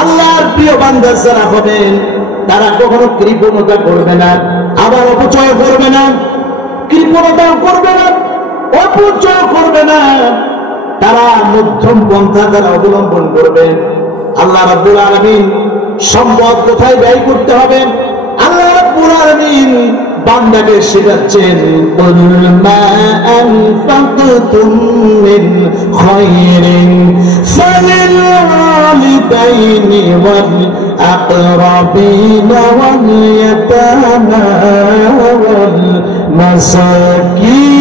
আল্লাহর প্রিয় বান্দা যারা হবেন তারা কখনো কৃপণতা করবে না, আবার অপচয় করবে না। কৃপণতা করবে না, অপচয় করবে না, তারা মধ্যম পন্থা তারা অবলম্বন করবে। আল্লাহ রাব্বুল আলামিন সম্পদ কোথায় ব্যয় করতে হবে আল্লাহ রাব্বুল আলামিন বান্দাকে শেখাচ্ছেন, কুল মা আনফাকতুম মিন খায়রিন ফালিল ওয়ালিদাইনি ওয়াল আকরাবিনা ওয়াল ইয়াতামা ওয়াল মাসাকিন।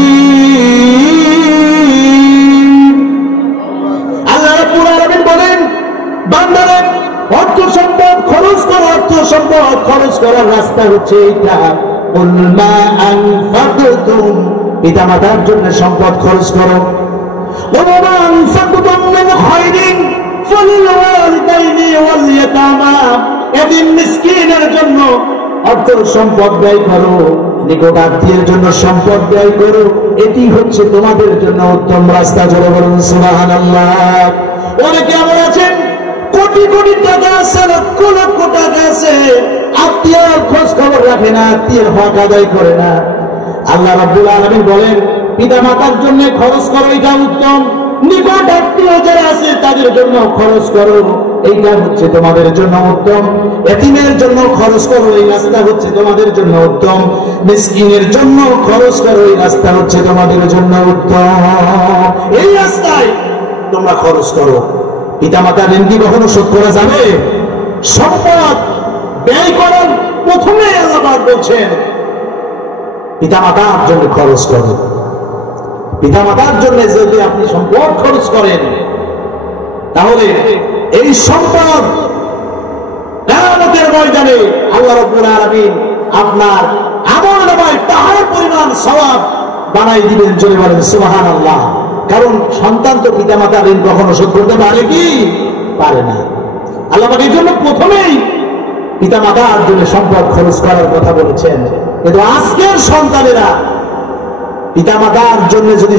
আল্লাহ রাব্বুল আলামিন বলেন, বান্দারা অর্থ সম্পদ খরচ করো, অর্থ সম্পদ খরচ করার রাস্তা হচ্ছে এটা। কুল মা আনফাকতুম, পিতামাতার জন্য সম্পদ খরচ করো। ওয়া মা আনফাকতুম মিন খায়রিন ফালিল ওয়ালিদাইনি ওয়াল ইয়াতামা, এতিম মিসকিনের জন্য অর্থ সম্পদ ব্যয় করো, নিকট আত্মীয়ের জন্য সম্পদ ব্যয় করো, এটি হচ্ছে তোমাদের জন্য উত্তম রাস্তা। জোরে বলুন সুবহানাল্লাহ। অনেকে এমন আছেন কোটি কোটি টাকা আছে, লক্ষ লক্ষ টাকা আছে, আত্মীয়ের খোঁজ খবর রাখে না, আত্মীয়ের হক আদায় করে না। আল্লাহ রাব্বুল আলামিন বলেন, পিতা মাতার জন্য খরচ করো, এটা উত্তম। নিকট আত্মীয় যারা আছে তাদের জন্য খরচ করো, এইটা হচ্ছে তোমাদের জন্য উত্তম। এতিমের জন্য খরচ করো, এই রাস্তা হচ্ছে তোমাদের জন্য উত্তম। মিসকিনের জন্য খরচ করো, এই রাস্তা হচ্ছে তোমাদের জন্য উত্তম। এই রাস্তায় তোমরা খরচ করো। পিতামাতার ঋণ কি কখনো শোধ করা যাবে? সম্পদ ব্যয় করেন, প্রথমে আল্লাহ পাক বলছেন পিতামাতার জন্য খরচ করো। পিতামাতার জন্য যদি আপনি সম্পদ খরচ করেন, তাহলে এই সম্পদ কিয়ামতের ময়দানে আল্লাহ রাব্বুল আলামিন আপনার আমলনামায় পাহাড় পরিমাণ সওয়াব বানাই দিবেন। জোরে বলেন সুবহানাল্লাহ। কারণ সন্তান তো পিতামাতার ঋণ কখনো শোধ করতে পারে কি? পারে না। আল্লাহ পাক এই জন্য প্রথমেই পিতামাতার জন্য সম্পদ খরচ করার কথা বলেছেন। কিন্তু আজকের সন্তানেরা পিতামাতার জন্য যদি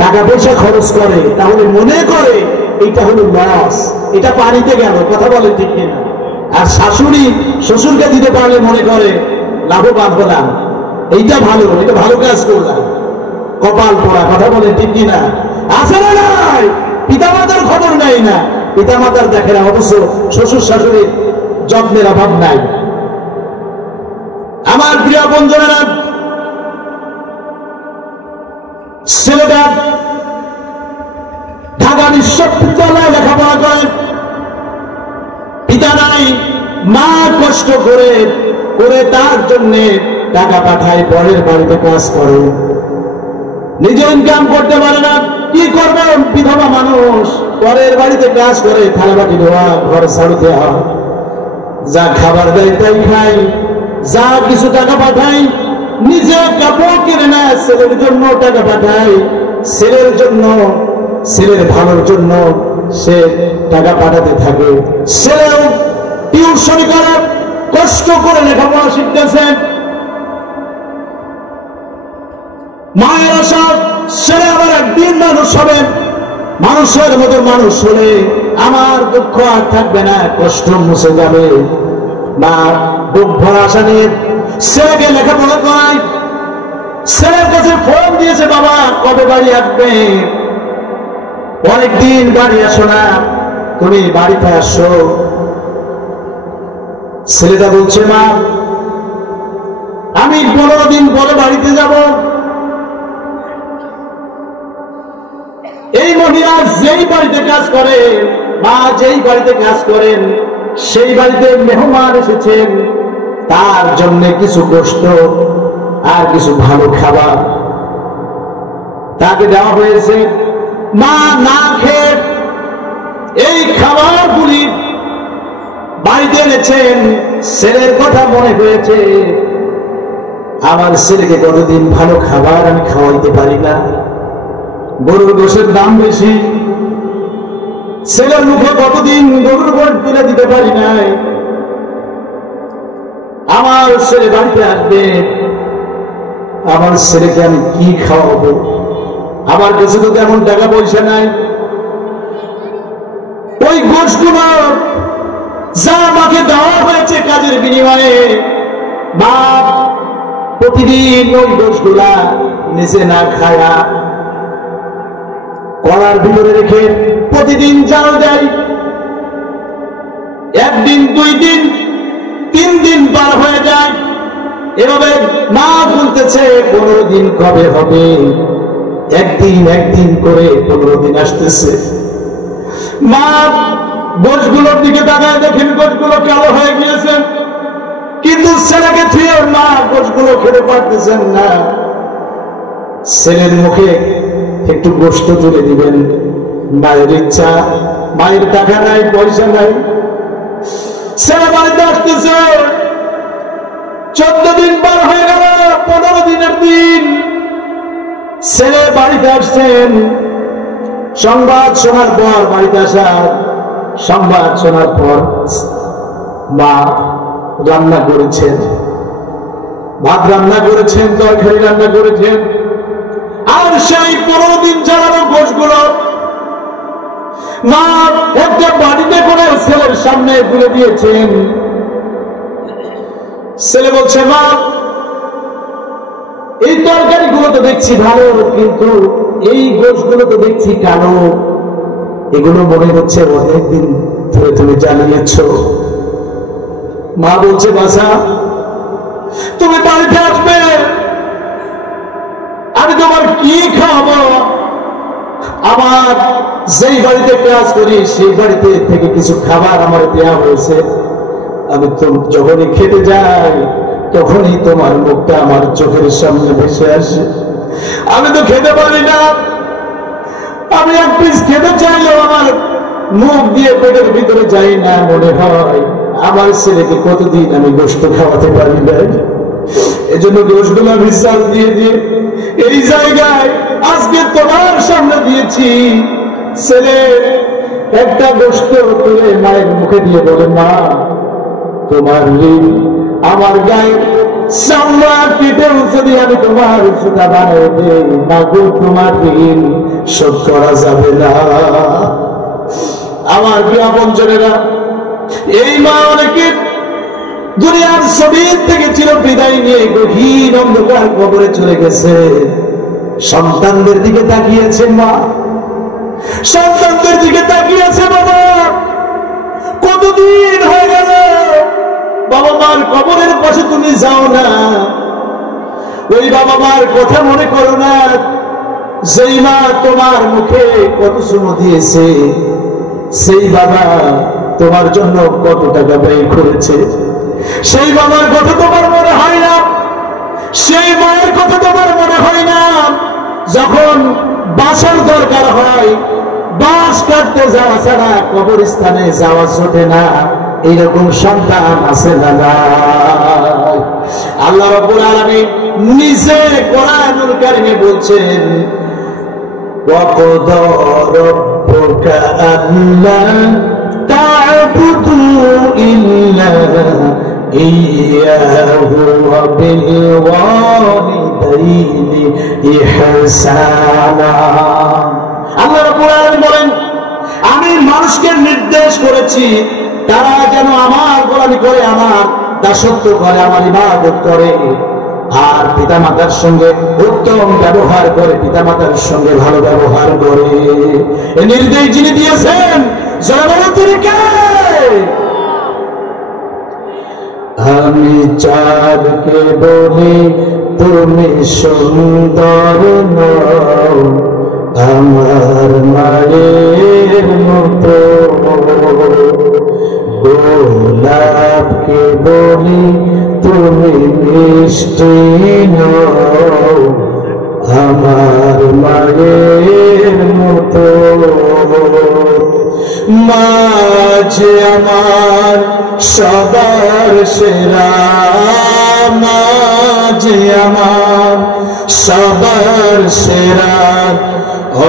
টাকা পয়সা খরচ করে, তাহলে মনে করে এটা হলো লস, এটা পানিতে গেল। কথা বলে ঠিক কিনা? আর শাশুড়ি শ্বশুরকে দিতে পারলে মনে করে লাভবান হলাম, এইটা ভালো, এটা ভালো কাজ করলাম। কপাল পোড়া, কথা বলে ঠিক কিনা? আছে না নাই? পিতামাতার খবর নাই না, পিতামাতার দেখে না, অথচ শ্বশুর শাশুড়ির যত্নের অভাব নাই। আমার প্রিয় বন্ধুরা, ছেলেটা ঢাকা বিশ্ববিদ্যালয়ে লেখাপড়া করে, পিতা নাই, মা কষ্ট করে করে তার জন্য টাকা পাঠায়, পরের বাড়িতে কাজ করে, নিজে ইনকাম করতে পারে না। কি করবে? বিধবা মানুষ, পরের বাড়িতে কাজ করে, থালাবাটি ধোয়া, ঘর ঝাড়ু দেওয়া, যা খাবার দেয় তাই খাই, যা কিছু টাকা পাঠাই, নিজে কাপড় কিনে না, ছেলের জন্য টাকা পাঠায়, ছেলের জন্য, ছেলের ভালোর জন্য সে টাকা পাঠাতে থাকে। ছেলেও টিউশনি করে কষ্ট করে লেখাপড়া শিখতেছে। মায়ের আশা ছেলে আবার একদিন মানুষ হবে, মানুষের মতো মানুষ হলে আমার দুঃখ আর থাকবে না, কষ্ট মুছে যাবে। মা বুক ভরা আশা নিয়ে ছেলেকে লেখাপড়া করায়। ছেলের কাছে ফোন দিয়েছে, বাবা কবে বাড়ি আসবে? অনেকদিন বাড়ি আসো না, তুমি বাড়িতে আসো। ছেলেটা বলছে, মা আমি 15 দিন পরে বাড়িতে যাব। এই মহিলা যেই বাড়িতে কাজ করে, মা যেই বাড়িতে কাজ করেন, সেই বাড়িতে মেহমান এসেছেন, তার জন্য কিছু গোশত আর কিছু ভালো খাবার তাকে দেওয়া হয়েছে। মা না খেয়ে এই খাবারগুলি বাড়িতে এনেছেন। ছেলের কথা মনে হয়েছে, আমার ছেলেকে কতদিন ভালো খাবার আমি খাওয়াইতে পারি না, গরুর গোশের দাম বেশি, ছেলের মুখে কতদিন গরুর গোশ তুলে দিতে পারি নাই। আমার ছেলে বাড়িতে আসবে, আমার ছেলেকে আমি কি খাওয়াবো? আমার কাছে তো তেমন টাকা পয়সা নাই। ওই গোশগুলো যা আমাকে দেওয়া হয়েছে কাজের বিনিময়ে, মা প্রতিদিন ওই গোশগুলা নিজে না খায়া কলার ভিতরে রেখে প্রতিদিন জাল দেয়। একদিন, 2 দিন, 3 দিন পার হয়ে যায়। এভাবে মা বলতেছে 15 দিন কবে হবে? একদিন করে 15 দিন আসতেছে। মা গোশগুলোর দিকে তাকায়, দেখেন গোশগুলো কালো হয়ে গিয়েছে, কিন্তু ছেলেকে থুয়ে মা গোশগুলো খেতে পারতেছেন না। ছেলের মুখে একটু গোশত তুলে দিবেন, মায়ের ইচ্ছা, মায়ের টাকা নাই, পয়সা নাই। ছেলে বাড়িতে আসতেছে, 14 দিন পার হয়ে গেল, 15 দিনের দিন ছেলে বাড়িতে আসছেন। সংবাদ শোনার পর, বাড়িতে আসার সংবাদ শোনার পর মা রান্না করেছেন, ভাত রান্না করেছেন, তরকারি রান্না করেছেন, আর সেই 15 দিন চালানো গোশগুলো মা একটা বাড়িতে করে ছেলের সামনে তুলে দিয়েছেন। ছেলে বলছে, মা এই তরকারিগুলো তো দেখছি ভালো, কিন্তু এই গোশগুলো তো দেখছি কালো, এগুলো মনে হচ্ছে অনেকদিন ধরে তুমি জ্বালিয়েছ। মা বলছে, বাছা তুমি বাড়িতে আসবে, আমি তোমার কি খাওয়াবো? আমার যেই বাড়িতে কাজ করি সেই বাড়িতে থেকে কিছু খাবার আমার দেওয়া হয়েছে, আমি তো যখনই খেতে যাই তখনই তোমার মুখটা আমার চোখের সামনে ভেসে আসে। আমি তো খেতে পারি না, আমি এক পিস খেতে চাইলেও আমার মুখ দিয়ে পেটের ভিতরে যাই না। মনে হয় আমার ছেলেকে কতদিন আমি গোশত খাওয়াতে পারি না, এজন্য গোশগুলো আমি চাল দিয়ে দিয়ে এই জায়গায় আজকে তোমার সামনে দিয়েছি। ছেলে একটা গোশত তুলে মায়ের মুখে দিয়ে বলে, মা তোমার ঋণ আমার গায়ে চামড়া কেটেও যদি আমি তোমার জুতা বানিয়ে দেই, মাগো তোমার ঋণ শোধ করা যাবে না। আমার প্রিয় বন্ধুরা, এই মা অনেকে দুনিয়ার জমিন থেকে চির বিদায় নিয়ে গভীর অন্ধকার কবরে চলে গেছে। সন্তানদের দিকে তাকিয়েছে মা, সন্তানদের দিকে তাকিয়েছে বাবা। কতদিন হয়ে গেল বাবা মার কবরের পাশে তুমি যাও না, ওই বাবা মার কথা মনে করো না, যেই মা তোমার মুখে কত চুমু দিয়েছে, সেই বাবা তোমার জন্য কত টাকা ব্যয় করেছে, সেই বাবার কথা তোমার মনে হয় না, সেই মায়ের কথা তোমার মনে হয় না। যখন বাসের দরকার হয়, বাস কাটতে যাওয়া ছাড়া কবরস্থানে যাওয়া ছোটে না। এইরকম সন্তান আছে না? আল্লাহ রাব্বুল আলামিন নিজে কোরআনুল কারীমে বলছেন, وَقَضَى رَبُّكَ أَلَّا تَعْبُدُوا إِلَّا إِيَّاهُ وَبِالْوَالِدَيْنِ إِحْسَانًا। আল্লাহ রাব্বুল আলামিন বলেন, আমি মানুষকে নির্দেশ করেছি তারা যেন আমার গোলামি করে, আমার দাসত্ব করে, আমার ইবাদত করে, আর পিতামাতার সঙ্গে উত্তম ব্যবহার করে, পিতামাতার সঙ্গে ভালো ব্যবহার করে। এই নির্দেশ যিনি দিয়েছেন তিনি কে? আমি চাঁদকে বলি তুমি সুন্দর নও, আমার মায়ের মতো। গোলাপকে বলি তুমি মিষ্টি নও, আমার মায়ের মতো। মাঝে আমার সবার সেরা, মাঝে আমার সবার সেরা,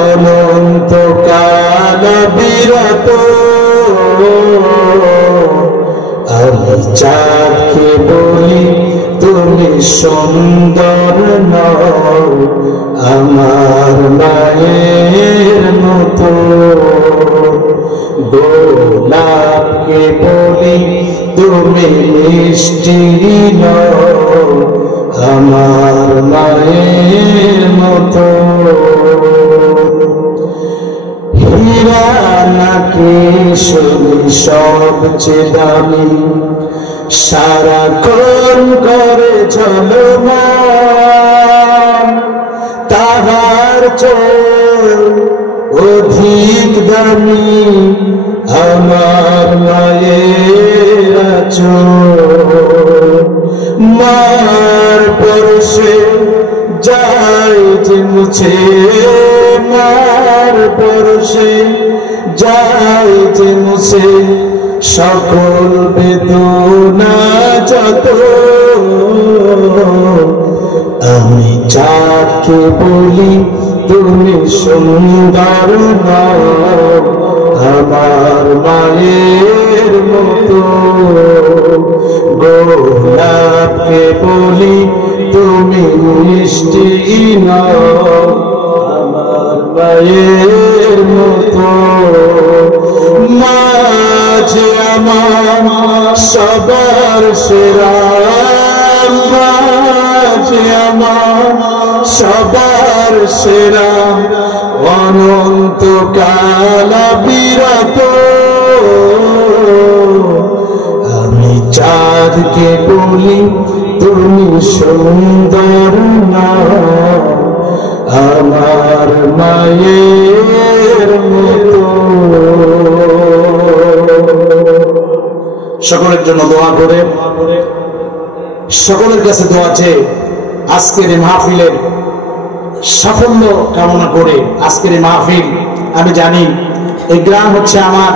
অনন্তকাল বিরত। আমি চাঁদকে বলি তুমি সুন্দর নও, আমার মায়ের মতো। গোলাপকে বলি তুমি মিষ্টি নও, আমার মায়ের মতো। হীরা নাকি শুনি সবচেয়ে দামি, সারাক্ষণ করে ঝলমল, তাহার চেয়ে অধিক দামি আমার মায়ের আঁচল। মার পরশে যায় যে মুছে, মার পরশে যায় যে মুছে, সকল বেদনা যত। আমি চাঁদকে বলি তুমি সুন্দর নও, আমার মায়ের মতো। গোলাপকে বলি তুমি মিষ্টি নও, আমার মায়ের মতো। মাঝে আমার সবার সেরা, মাঝে আমার সবার সেরা, অনন্তকাল বিরত। আমি চাঁদকে বলি তুমি সুন্দর নও, আমার মায়ের মতো। সকলের জন্য দোয়া করে, সকলের কাছে দোয়া চেয়ে আজকের এই মাহফিলের সাফল্য কামনা করে, আজকের এই মাহফিল আমি জানি এই গ্রাম হচ্ছে আমার